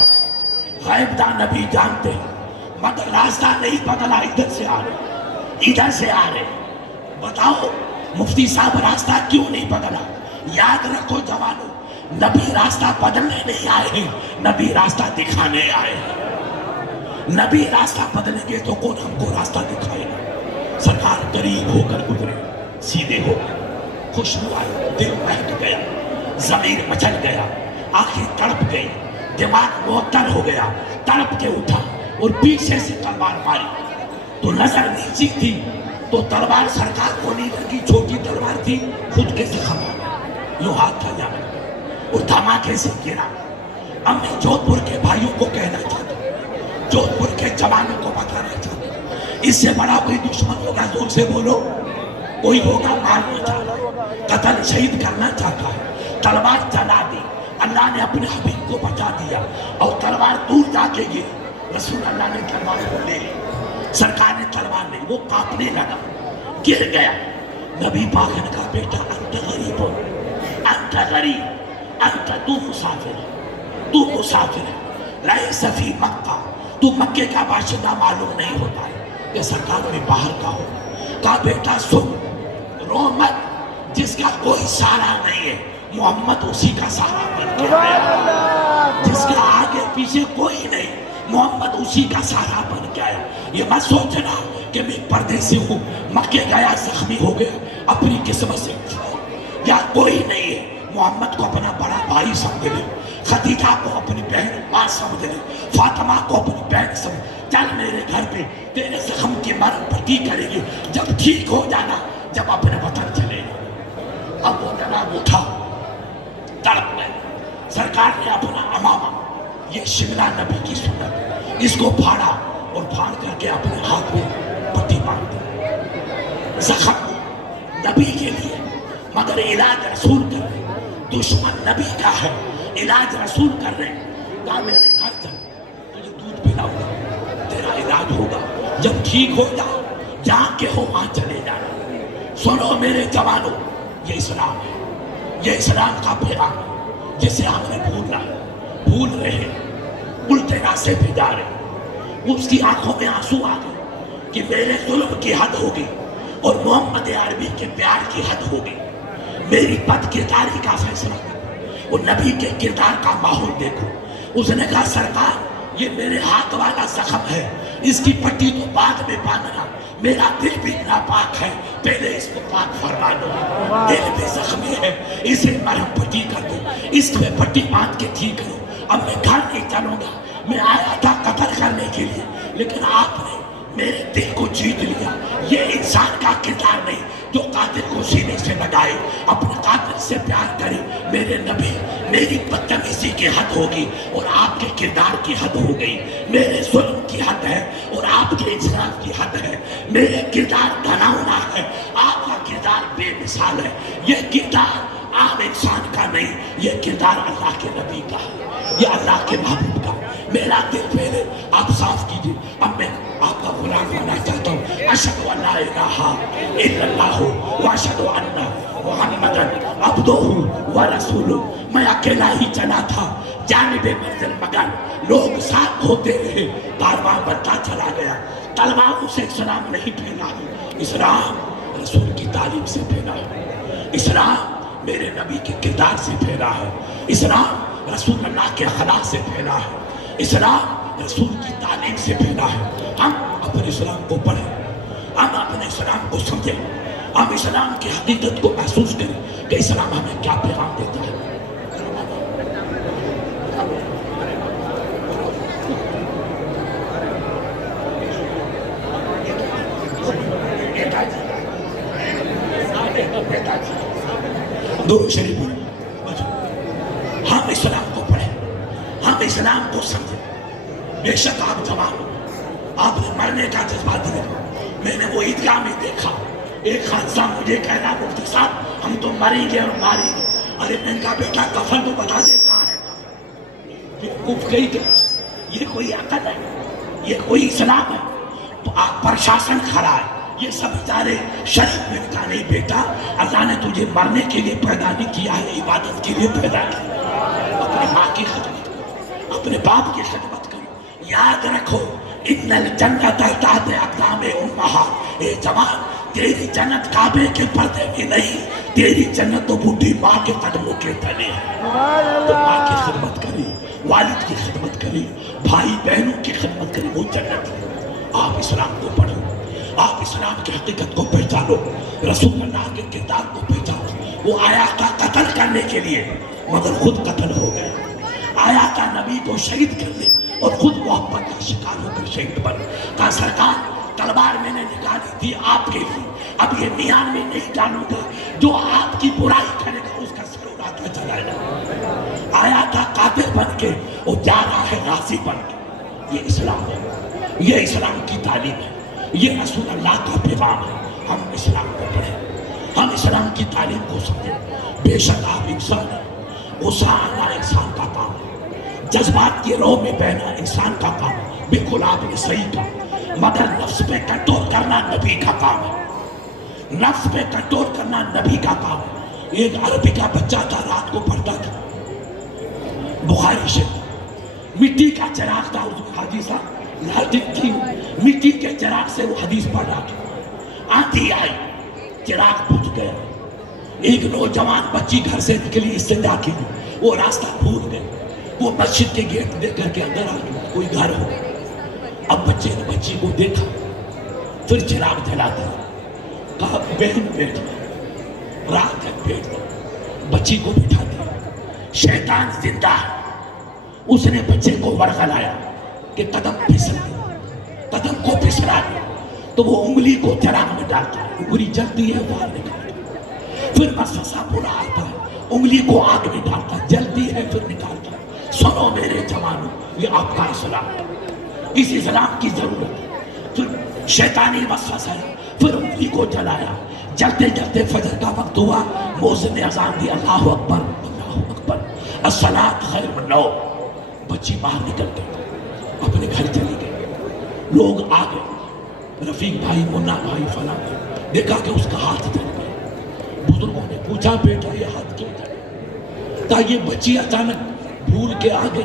غیب دان نبی جانتے, مگر راستہ نہیں بدلا, ادھر سے آ رہے, ادھر سے آ رہے. بتاؤ مفتی صاحب راستہ کیوں نہیں بدلا؟ یاد رکھو جوانوں, نبی راستہ بدلنے نہیں آئے ہیں, نبی راستہ دکھانے آئے ہیں. نبی راستہ بدلیں گے تو کون ہم کو راستہ دکھائے گا؟ سرکار قریب ہو کر گزرے, سیدھے ہو گئے, خوشبو آئی, دل بہک گیا, ضمیر مچل گیا, آنکھیں تڑپ گئی, دماغ معطل ہو گیا, تڑپ کے اٹھا اور پیچھے سے تلوار ماری. تو نظر نیچی تھی تو تلوار سرکار کو نہیں لگی, چھوٹی تلوار تھی, خود کے زخم ہو گیا, یوں ہاتھ تھا جانا اور دھماکے سے گرا. اب میں جودھ پور کے بھائیوں کو کہنا چاہتا ہوں, جودھ پور کے جوانوں کو بتانا چاہتا ہوں, اس سے بڑا کوئی دشمن ہوگا زور سے بولو, کوئی ہوگا مارنا چاہتا, قتل شہید کرنا چاہتا ہے, تلوار چلا دی. اللہ نے اپنے حبیب کو بچا دیا اور تلوار دور جا کے گری. رسول اللہ نے تلوار کو لے لی, سرکار نے تلوار لی, وہ کانپنے لگا, گر گیا. نبی پاک نے کہا بیٹا انت غریب, انت غریب, انت تو مسافر, تو مسافر, لیس فی مکہ, تو مکے کا باشندہ معلوم نہیں ہوتا ہے. کہ سرکار میں باہر کا ہو. کہا بیٹا سن, رو مت, جس کا کوئی سہارا نہیں ہے محمد اسی کا سہارا بن کے آیا. جس کا آگے پیچھے کوئی نہیں, محمد اسی کا سہارا بن کے آیا. یہ مت سوچنا کہ میں پردے سے ہوں, مکے گیا زخمی ہو گیا, اپنی قسمت سے یا کوئی نہیں ہے. محمد کو اپنا بڑا بھائی سمجھ لے, خدیجہ کو اپنی بہن ماں سمجھ لے, فاطمہ کو اپنی بہن سمجھ. چل میرے گھر پہ تیرے زخم کی مرہم پٹی کریں گے, جب ٹھیک ہو جانا جب اپنے وطن چلے. اب وہ جناب اٹھا, تڑپ گئے. سرکار نے اپنا امامہ, یہ شملہ نبی کی سنت, اس کو پھاڑا اور پھاڑ کر کے اپنے ہاتھ میں پٹی باندھ دی. زخم نبی کے لیے, مگر علاج رسول کر رہے. دشمن نبی کا ہے, علاج رسول کر رہے. کہا میرے گھر چل, تجھے دودھ پلاؤں گا, تیرا علاج ہوگا, جب ٹھیک ہو جاؤ جہاں کے ہو وہاں چلے جانا. سنو میرے جوانوں, یہ اسلام ہے, یہ اسلام کا پیغام ہے جسے ہم نے بھول رہے ہیں, الٹے راستے پہ جا رہے. اس کی آنکھوں میں آنسو آ گئے کہ میرے ظلم کی حد ہوگی اور محمد عربی کے پیار کی حد ہوگی. میری بد کرداری کا فیصلہ کرو اور نبی کے کردار کا ماحول دیکھو. اس نے کہا سرکار یہ میرے ہاتھ والا زخم ہے, اس کی پٹی تو بعد میں باندھنا, میرا دل بھی ناپاک ہے, پہلے اس کو پاک فرما دو. دل بھی زخمی ہے, اسے مرہم پٹی کر دو, اس میں پٹی باندھ کے ٹھیک کرو. اب میں گھر نہیں چلوں گا, میں آیا تھا قتل کرنے کے لیے, لیکن آپ نے میرے دل کو جیت لیا. یہ انسان کا کردار نہیں جو قاتل کو سینے سے لگائے, اپنے قاتل سے پیار کرے. میرے نبی, میری بدتمیزی کی حد ہوگی اور آپ کے کردار کی حد ہو گئی. میرے ظلم کی حد ہے اور آپ کے انصراف کی حد ہے. میرے کردار گھناؤنا ہے, آپ کا کردار بے مثال ہے. یہ کردار عام انسان کا نہیں, یہ کردار اللہ کے نبی کا ہے, یہ اللہ کے محبوب کا. میرا دل پہلے آپ صاف کیجئے. اب میں آپ کا غلام ہونا چاہتا ہوں. اشہد ان لا الہ الا اللہ واشہد ان محمدا عبدہ ورسولہ. میں اکیلا ہی چلا تھا جانب منزل, مگر لوگ ساتھ ہوتے رہے, کارواں بڑھتا چلا گیا. تلواروں سے اسلام نہیں پھیلا ہے, اسلام رسول کی تعلیم سے پھیلا ہے. اسلام میرے نبی کے کردار سے پھیلا ہے. اسلام رسول اللہ کے اخلاق سے پھیلا ہے. اسلام رسول کی تعلیم سے پھیلا ہے. ہم اپنے اسلام کو پڑھیں, ہم اپنے اسلام کو سمجھیں، ہم اسلام کی حقیقت کو محسوس کریں کہ اسلام ہمیں کیا پیغام دیتا ہے۔ درود شریف پڑھیں، ہم اسلام کو پڑھیں، ہم اسلام کو سمجھیں۔ بے شک آپ جوان ہو، آپ نے مرنے کا جذبہ دیا۔ میں نے وہ عیدگاہ میں دیکھا، ایک خادثہ مجھے کہنا مفتی صاحب ہم تو مریں گے اور ماریں گے۔ ارے میں نے کہا بیٹا کفن تو بتا دے کہاں ہے۔ بیوقوف کہی کہ یہ کوئی عقل ہے، یہ کوئی اسلام ہے؟ تو آپ پرشاسن کھڑا ہے، یہ سب ادارے شریف میں نے کہا نہیں بیٹا، اللہ نے تجھے مرنے کے لیے پیدا نہیں کیا ہے، عبادت کے لیے پیدا کیا۔ اپنے ماں کی خدمت کرو، اپنے باپ کی خدمت کرو۔ یاد رکھو ان الجنت تحت اقدام امہات، اے جوان تیری جنت کعبے کے پردے میں نہیں، تیری جنت تو بڈھی ماں کے قدموں کے تلے ہے۔ تو ماں کی خدمت کرے، والد کی خدمت کرے، بھائی بہنوں کی خدمت کرے، وہ جنت ہے۔ آپ اسلام کو پڑھو، آپ اسلام کی حقیقت کو پہچانو، رسول اللہ کے کردار کو پہچانو۔ وہ آیا تھا قتل کرنے کے لیے مگر خود قتل ہو گیا، آیا تھا نبی کو شہید کرنے اور خود محبت کا شکار ہو کر شہید بن۔ کہا سرکار تلوار میں نے نکالی تھی آپ کے لیے، اب یہ میان میں نہیں ڈالوں گا، جو آپ کی برائی کرے گا اس کا سر اڑا کے چلائے گا۔ آیا تھا قاتل بن کے اور جا رہا ہے غازی بن کے۔ یہ اسلام ہے، یہ اسلام کی تعلیم ہے، یہ رسول اللہ کا پیغام ہے۔ ہم اسلام کو پڑھیں، ہم اسلام کی تعلیم کو سمجھیں۔ بے شک آپ انسان ہیں، غصہ آنا انسان کا کام ہے، جذبات کی روح میں بہنا انسان کا کام ہے، بالکل آپ نے صحیح کہا، مگر نفس پہ کنٹرول کرنا نبی کا کام ہے، نفس پہ کنٹرول کرنا نبی کا کام ہے۔ ایک عربی کا بچہ تھا، رات کو پڑھتا تھا بخاری شریف، مٹی کا چراغ تھا اس میں، حدیث لالٹن تھی، مٹی کے چراغ سے وہ حدیث پڑھ رہا تھا۔ آندھی آئی، چراغ بجھ گیا، ایک نوجوان بچی گھر سے نکلی استنجا کے لیے، وہ راستہ بھول گئے، وہ مسجد کے گیٹ دے کر کے اندر آ گئی، کوئی گھر ہو۔ اب بچے نے بچی کو دیکھا، پھر چراغ جلا دیا، کہا بہن بیٹھ جا، رات تک بیٹھ جا، بچی کو بٹھا دیا۔ شیطان زندہ ہے، اس نے بچے کو ورغلایا کہ قدم پھسل گیا، قدم کو پھسلا دیا تو وہ انگلی کو چراغ میں ڈالتا ہے، انگلی جلتی ہے باہر نکالتا، پھر وسوسہ برا آتا ہے، انگلی کو آگ میں ڈالتا، جلتی ہے پھر نکالتا۔ سنو میرے جوانوں، یہ آپ کا اسلام ہے، اس اسلام کی ضرورت ہے۔ پھر شیطانی وسوسہ ہے، پھر انگلی کو جلایا، جلتے جلتے فجر کا وقت ہوا، مؤذن نے اذان دی، اللہ اکبر اللہ اکبر الصلاۃ خیر من النوم۔ بچی باہر نکل گئی، اپنے گھر چلی گئی، لوگ آ گئے، رفیق بھائی، منا بھائی، فلاں بھائی، دیکھا کہ اس کا ہاتھ جل گیا۔ بزرگوں نے پوچھا بیٹا یہ ہاتھ کیوں جلا؟ کہا یہ بچی اچانک بھول کے آ گئی،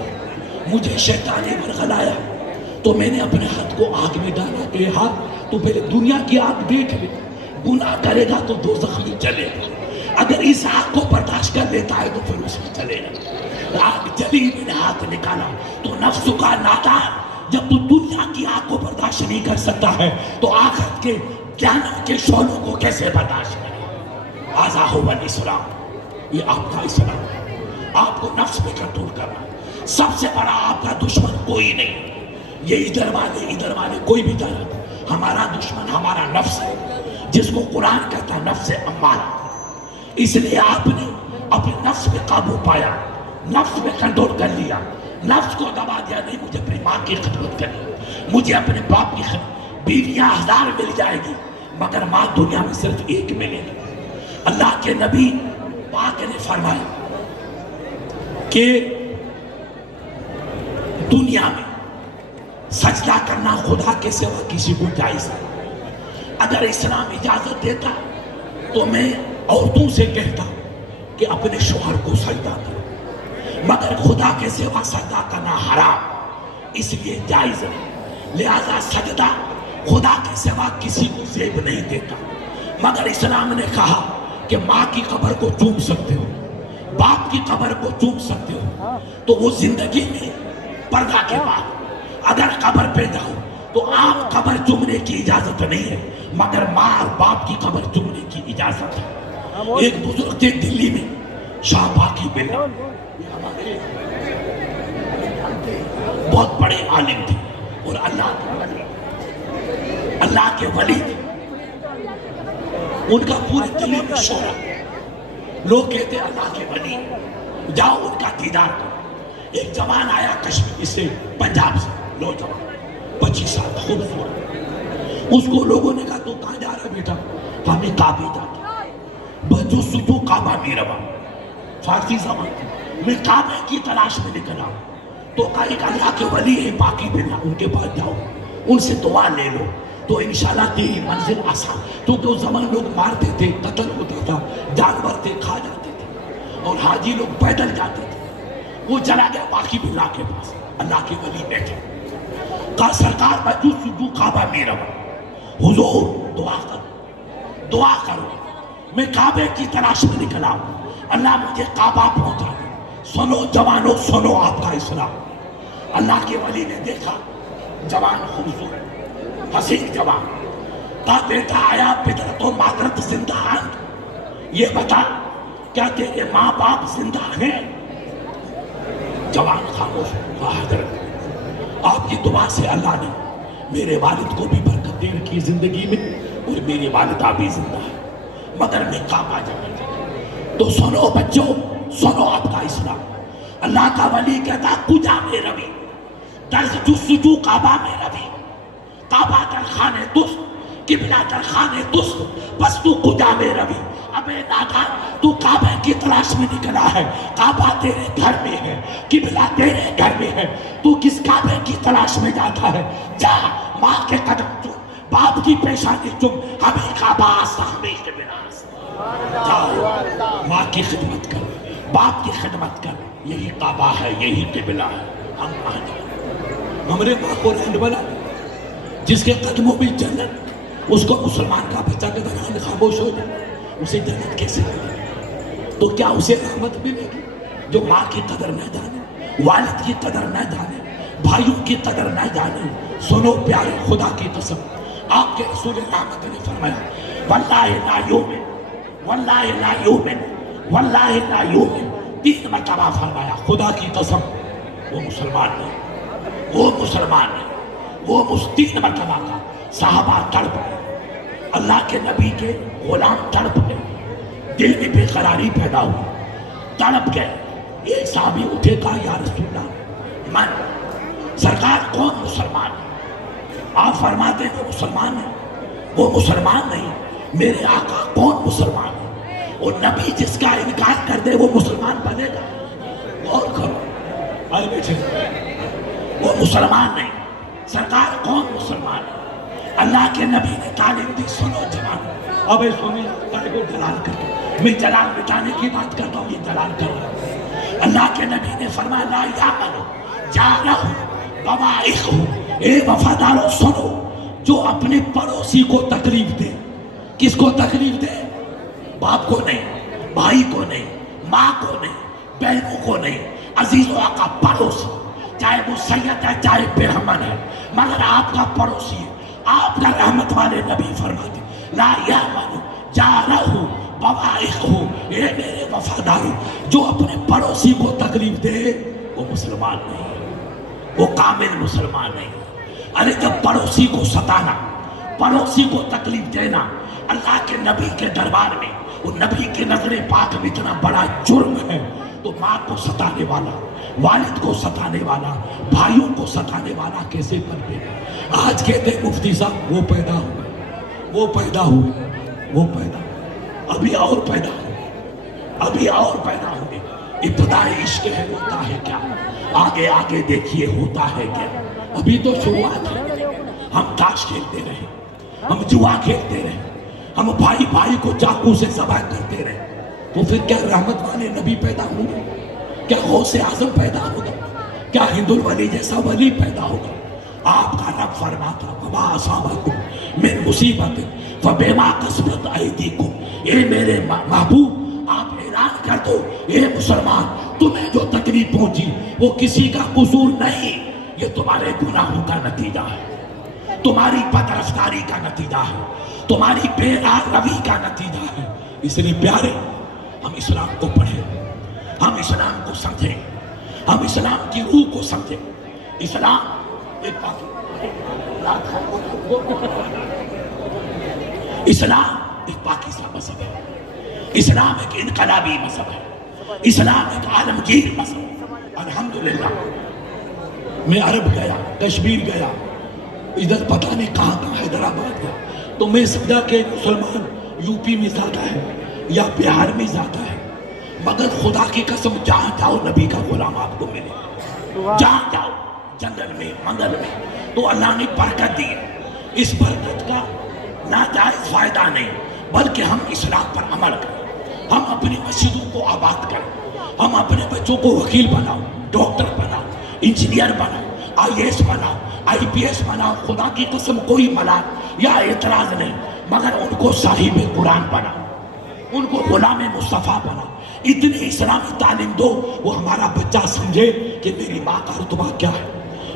مجھے شیطان نے ورغلایا تو میں نے اپنے ہاتھ کو آگ میں ڈالا کہ ہاتھ تو پہلے دنیا کی آگ دیکھ لے، گناہ کرے گا تو دوزخ میں چلے گا، اگر اس آگ کو برداشت کر لیتا ہے تو پھر اس میں چلے گا۔ آگ جلی، میں نے ہاتھ نکالا تو نفس کا نادان، جب تو دنیا کی آگ کو برداشت نہیں کر سکتا ہے تو آخرت کے جہنم کے شعلوں کو کیسے برداشت کرے؟ ھذا ھو الاسلام، یہ آپ کا اسلام ہے۔ آپ کو نفس پہ کنٹرول کرنا، سب سے بڑا آپ کا دشمن کوئی نہیں، یہ ادھر والے کوئی بھی طرح، ہمارا دشمن ہمارا نفس ہے، جس کو قرآن کہتا ہے نفس امارہ۔ اس لیے آپ نے اپنے نفس پہ قابو پایا، نفس پہ کنٹرول کر لیا، نفس کو دبا دیا، نہیں مجھے اپنی ماں کی خدمت کرنی، مجھے اپنے باپ کی خدمت، بیویاں 1000 مل جائے گی مگر ماں دنیا میں صرف ایک ملے گی۔ اللہ کے نبی پاک نے فرمایا کہ دنیا میں سجدہ کرنا خدا کے سوا کسی کو جائز ہے۔ اگر اسلام اجازت دیتا تو میں عورتوں سے کہتا کہ اپنے شوہر کو سجدہ کرو، مگر خدا کے سوا سجدہ کرنا حرام، اس لیے جائز ہے۔ لہذا سجدہ خدا کے سوا کسی کو زیب نہیں دیتا، مگر اسلام نے کہا کہ ماں کی قبر کو چوم سکتے ہو، باپ کی قبر کو چوم سکتے ہو، تو وہ زندگی میں پردہ کے بعد اگر قبر پہ جاؤ تو آپ قبر چومنے کی اجازت نہیں ہے، مگر ماں اور باپ کی قبر چومنے کی اجازت ہے۔ ایک بزرگ تھے دلی میں، شاہ باقی بلّہ، بہت بڑے عالم تھے اور اللہ کے ولی تھے۔ ان کا پورے دلی میں شہرہ، لوگ کہتے اللہ کے ولی، جاؤ ان کا دیدار کرو۔ ایک جوان آیا کشمیر سے، پنجاب سے، نوجوان 25 سال، خوبصورت۔ اس کو لوگوں نے کہا تو کہاں جا رہا ہے بیٹا؟ ہمیں کعبے جاتا، بجو سجو کعبہ میں روا، فارسی زبان تھی، میں کعبے کی تلاش میں نکلا۔ تو کہا ایک اللہ کے ولی ہے باقی بلّہ، ان کے پاس جاؤ، ان سے دعا لے لو تو انشاءاللہ تیری منزل آسان۔ کیونکہ اس زمان لوگ مارتے تھے، قتل ہوتا تھا، جانور تھے کھا جاتے تھے، اور حاجی لوگ پیدل جاتے تھے۔ وہ چلا گیا باقی بلّہ کے پاس، اللہ کے ولی بیٹھے، کہا سرکار بجو سجو کعبہ میں روا، حضور دعا کرو، دعا کرو، میں کعبے کی تلاش میں نکلا ہوں، اللہ مجھے کعبہ پہنچا دے۔ سنو جوانوں، سنو آپ کا اسلام۔ اللہ کے ولی نے دیکھا جوان خوبصورت حسین جوان، کہا بیٹا آیا فطرت و معذرت زندہ ہیں؟ یہ بتا کیا تیرے ماں باپ زندہ ہیں؟ جوان خاموش، کہا حضرت آپ کی دعا سے اللہ نے میرے والد کو بھی برکت دے رکھی زندگی میں، اور میری والدہ بھی زندہ ہے، مگر میں کعبہ جانا چاہتا۔ تو سنو بچوں، سنو آپ کا اسلام۔ اللہ کا ولی کہتا کجا میں روی، درس جستجو کعبہ میں روی، کعبہ در خانے دست، قبلہ در خانے دست، بس تو کجا میں روی۔ ابے دادا تو کعبہ کی تلاش میں نکلا ہے، کعبہ تیرے گھر میں ہے، قبلہ تیرے گھر میں ہے، تو کس کعبہ کی تلاش میں جاتا ہے؟ جا ماں کے قدم چوم، باپ کی پیشانی چوم، ہمیں کعبہ آسا، ہمیں قبلہ آسا۔ جاؤ ماں کی خدمت کر، باپ کی خدمت کر، یہی کعبہ ہے، یہی قبلہ ہے۔ ہم کہاں جائیں؟ ہم نے ماں کو رہن بنا، جس کے قدموں میں جنت، اس کو مسلمان کا بچہ کے دران خاموش ہو جائے، اسے جنت کیسے ملے گی؟ تو کیا اسے رحمت ملے گی؟ جو ماں کی قدر نہ جانے، والد کی قدر نہ جانے، بھائیوں کی قدر نہ جانے۔ سنو پیارے خدا کی قسم، آپ کے رسول رحمت نے فرمایا واللہ لا یؤمن، واللہ لا یؤمن، واللہ لا یؤمن، 3 مرتبہ فرمایا، خدا کی قسم وہ مسلمان نہیں، وہ مسلمان نہیں، وہ 3 مرتبہ کا۔ صحابہ تڑپ گئے، اللہ کے نبی کے غلام تڑپ گئے، دل میں بے قراری پیدا ہوئی، تڑپ گئے۔ ایک صحابی اٹھے، کہا یا رسول اللہ من، سرکار کون مسلمان ہے؟ آپ فرماتے ہیں وہ مسلمان ہے، وہ مسلمان نہیں، میرے آقا کون مسلمان ہے؟ اور نبی جس کا انکار کر دے وہ مسلمان بنے گا؟ غور کرو، آئے بیٹھے، وہ مسلمان نہیں، سرکار کون مسلمان ہے؟ اللہ کے نبی نے تعلیم دی، سنو جوان، اب سنیں کو جلال کرو، میں جلال مٹانے کی بات کرتا ہوں، یہ جلال کرو۔ اللہ کے نبی نے فرمایا لا یامنو جارہ بوائقہ، اے وفاداروں سنو، جو اپنے پڑوسی کو تکلیف دے، کس کو تکلیف دے؟ باپ کو نہیں، بھائی کو نہیں، ماں کو نہیں، بہنوں کو نہیں، عزیزوں کا پڑوسی، چاہے وہ سید ہے چاہے برہمن ہے، مگر آپ کا پڑوسی ہے۔ آپ کا رحمت والے نبی فرماتے لا یامن جارہ بوائقہ، اے میرے وفاداروں، جو اپنے پڑوسی کو تکلیف دے وہ مسلمان نہیں، وہ کامل مسلمان نہیں۔ ارے جب پڑوسی کو ستانا، پڑوسی کو تکلیف دینا اللہ کے نبی کے دربار میں، وہ نبی کے نظر پاک میں اتنا بڑا جرم ہے، تو ماں کو ستانے والا، والد کو ستانے والا، بھائیوں کو ستانے والا کیسے پلے گا؟ آج کہتے ہیں مفتی صاحب وہ پیدا ہوئے، وہ پیدا ہوئے، وہ پیدا ہوئے، ابھی اور پیدا ہوئے، ابھی اور پیدا ہوئے۔ ابتدائی عشق ہے، ہوتا ہے کیا؟ آگے آگے دیکھیے ہوتا ہے کیا؟ ابھی تو شروعات ہے۔ ہم تاش کھیلتے رہے، ہم جوا کھیلتے رہے، ہم بھائی بھائی کو چاقو سے ذبح کرتے رہے، تو پھر کیا رحمت والے نبی پیدا ہوں گے؟ کیا غوث اعظم پیدا ہوگا؟ کیا ہند الولی جیسا ولی پیدا ہوگا؟ آپ کا رب فرماتا وما اصابکم من مصیبت فبما کسبت ایدیکم، اے میرے محبوب آپ اعلان کر دو، اے مسلمان تمہیں جو تکلیف پہنچی وہ کسی کا قصور نہیں، یہ تمہارے گناہوں کا نتیجہ ہے۔ تمہاری بدرفتاری کا نتیجہ ہے، تمہاری بے روی کا نتیجہ ہے۔ اس لیے پیارے، ہم اسلام کو پڑھیں، ہم اسلام کو سمجھیں، ہم اسلام کی روح کو سمجھیں۔ اسلام ایک اسلام ایک پاکیزہ مذہب ہے، اسلام ایک انقلابی مذہب ہے، اسلام ایک عالمگیر مذہب ہے۔ الحمدللہ میں عرب گیا، کشمیر گیا، ادھر پتہ نہیں کہاں حیدرآباد گیا، تو میں سمجھا کہ مسلمان یو پی میں زیادہ ہے یا بہار میں زیادہ ہے، مگر خدا کی قسم جہاں جاؤ نبی کا غلام آپ کو ملے، جہاں جاؤ جنگل میں منگل میں، تو اللہ نے برکت دی۔ اس برکت کا ناجائز فائدہ نہیں، بلکہ ہم اسلام پر عمل کریں، ہم اپنی مسجدوں کو آباد کریں، ہم اپنے بچوں کو وکیل بناؤ، ڈاکٹر بناؤ، انجینئر بناؤ، IAS بناؤ، IPS بناؤ۔ خدا کی قسم کوئی ملال یا اعتراض نہیں، مگر ان کو صاحب قرآن بناؤ، ان کو غلام مصطفیٰ بناؤ، اتنی اسلامی تعلیم دو وہ ہمارا بچہ سمجھے کہ میری ماں کا رتبہ کیا ہے،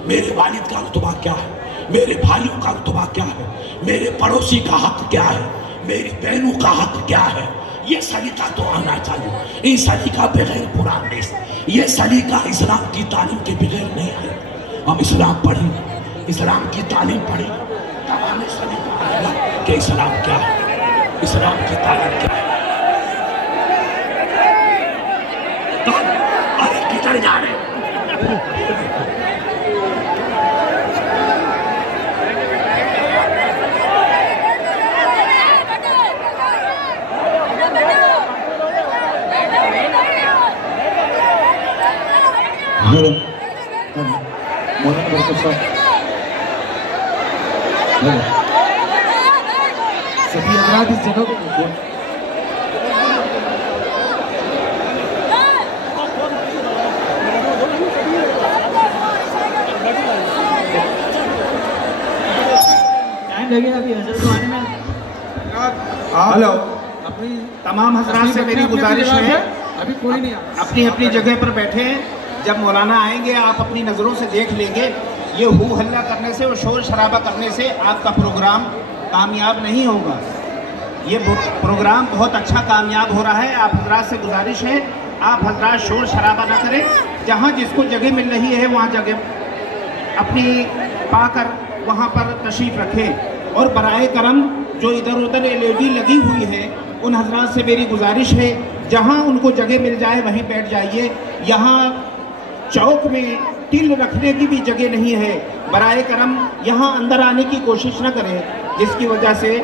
میرے والد کا رتبہ کیا ہے، میرے بھائیوں کا رتبہ کیا ہے، میرے پڑوسی کا حق کیا ہے، میری بہنوں کا حق کیا ہے۔ یہ سلیقہ تو آنا چاہیے، یہ سلیقہ بغیر قرآن نہیں، یہ سلیقہ اسلام کی تعلیم کے بغیر نہیں ہے۔ ہم اسلام پڑھیں، اسلام کی تعلیم پڑھیں، تب ہمیں سلیقہ آئے گا کہ اسلام کیا ہے، اسلام کی تعلیم کیا ہے۔ ارے کدھر جا رہے ہیں؟ مولانا برکت صاحب سبھی حضرات اس جگہ کو ٹائم لگے ابھی حضرت کو آنے میں۔ ہلو، تمام حضرات سے میری گزارش ہے ابھی کوئی نہیں اپنی اپنی جگہ پر بیٹھے ہیں۔ جب مولانا آئیں گے آپ اپنی نظروں سے دیکھ لیں گے، یہ ہو ہلہ کرنے سے اور شور شرابہ کرنے سے آپ کا پروگرام کامیاب نہیں ہوگا۔ یہ پروگرام بہت اچھا کامیاب ہو رہا ہے۔ آپ حضرات سے گزارش ہے آپ حضرات شور شرابہ نہ کریں، جہاں جس کو جگہ مل رہی ہے وہاں جگہ اپنی پا کر وہاں پر تشریف رکھیں، اور برائے کرم جو ادھر ادھر LED لگی ہوئی ہے ان حضرات سے میری گزارش ہے جہاں ان کو جگہ مل جائے وہیں بیٹھ جائیے۔ یہاں چوک میں تل رکھنے کی بھی جگہ نہیں ہے، برائے کرم یہاں اندر آنے کی کوشش نہ کریں، جس کی وجہ سے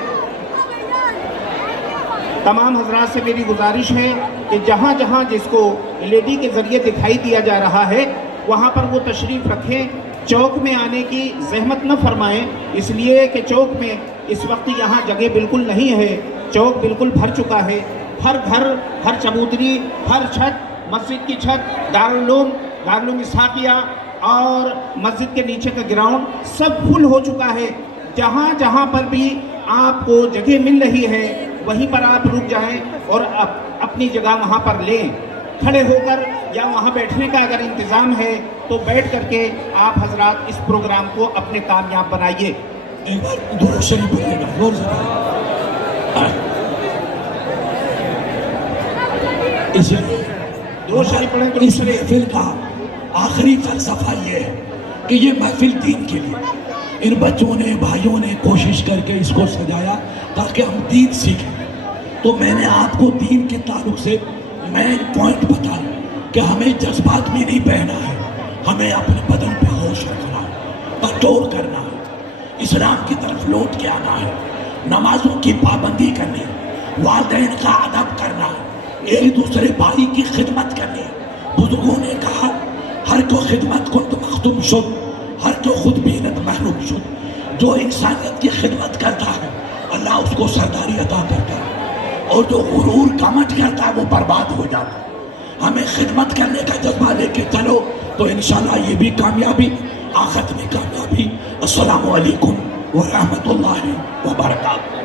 تمام حضرات سے میری گزارش ہے کہ جہاں جہاں جس کو LED کے ذریعے دکھائی دیا جا رہا ہے وہاں پر وہ تشریف رکھیں، چوک میں آنے کی زحمت نہ فرمائیں، اس لیے کہ چوک میں اس وقت یہاں جگہ بالکل نہیں ہے، چوک بالکل بھر چکا ہے۔ ہر گھر، ہر چبوتری، ہر چھت، مسجد کی چھت، دارالعلوم اسحاقیہ اور مسجد کے نیچے کا گراؤنڈ سب فل ہو چکا ہے۔ جہاں جہاں پر بھی آپ کو جگہ مل رہی ہے وہیں پر آپ رک جائیں اور اپنی جگہ وہاں پر لیں، کھڑے ہو کر، یا وہاں بیٹھنے کا اگر انتظام ہے تو بیٹھ کر کے آپ حضرات اس پروگرام کو اپنے کامیاب بنائیے۔ ایک بار دور شریف پڑھیے گا، زور سے اس محفل کا آخری فلسفہ یہ ہے کہ یہ محفل دین کے لیے، ان بچوں نے بھائیوں نے کوشش کر کے اس کو سجایا تاکہ ہم دین سیکھیں۔ تو میں نے آپ کو دین کے تعلق سے مین پوائنٹ بتایا کہ ہمیں جذبات میں نہیں بہنا ہے، ہمیں اپنے بدن پہ ہوش رکھنا ہے، کنٹرول کرنا ہے، اسلام کی طرف لوٹ کے آنا ہے، نمازوں کی پابندی کرنی ہے، والدین کا ادب کرنا ہے، ایک دوسرے بھائی کی خدمت کرنی ہے۔ بزرگوں نے کہا ہر کو خدمت کن تو مختوم شد، ہر کو خود بینت محروم شد۔ جو انسانیت کی خدمت کرتا ہے اللہ اس کو سرداری عطا کرتا ہے، اور جو غرور کمٹ کرتا ہے وہ برباد ہو جاتا ہے۔ ہمیں خدمت کرنے کا جذبہ لے کے چلو تو انشاءاللہ یہ بھی کامیابی، آخرت میں کامیابی۔ السلام علیکم ورحمۃ اللہ وبرکاتہ۔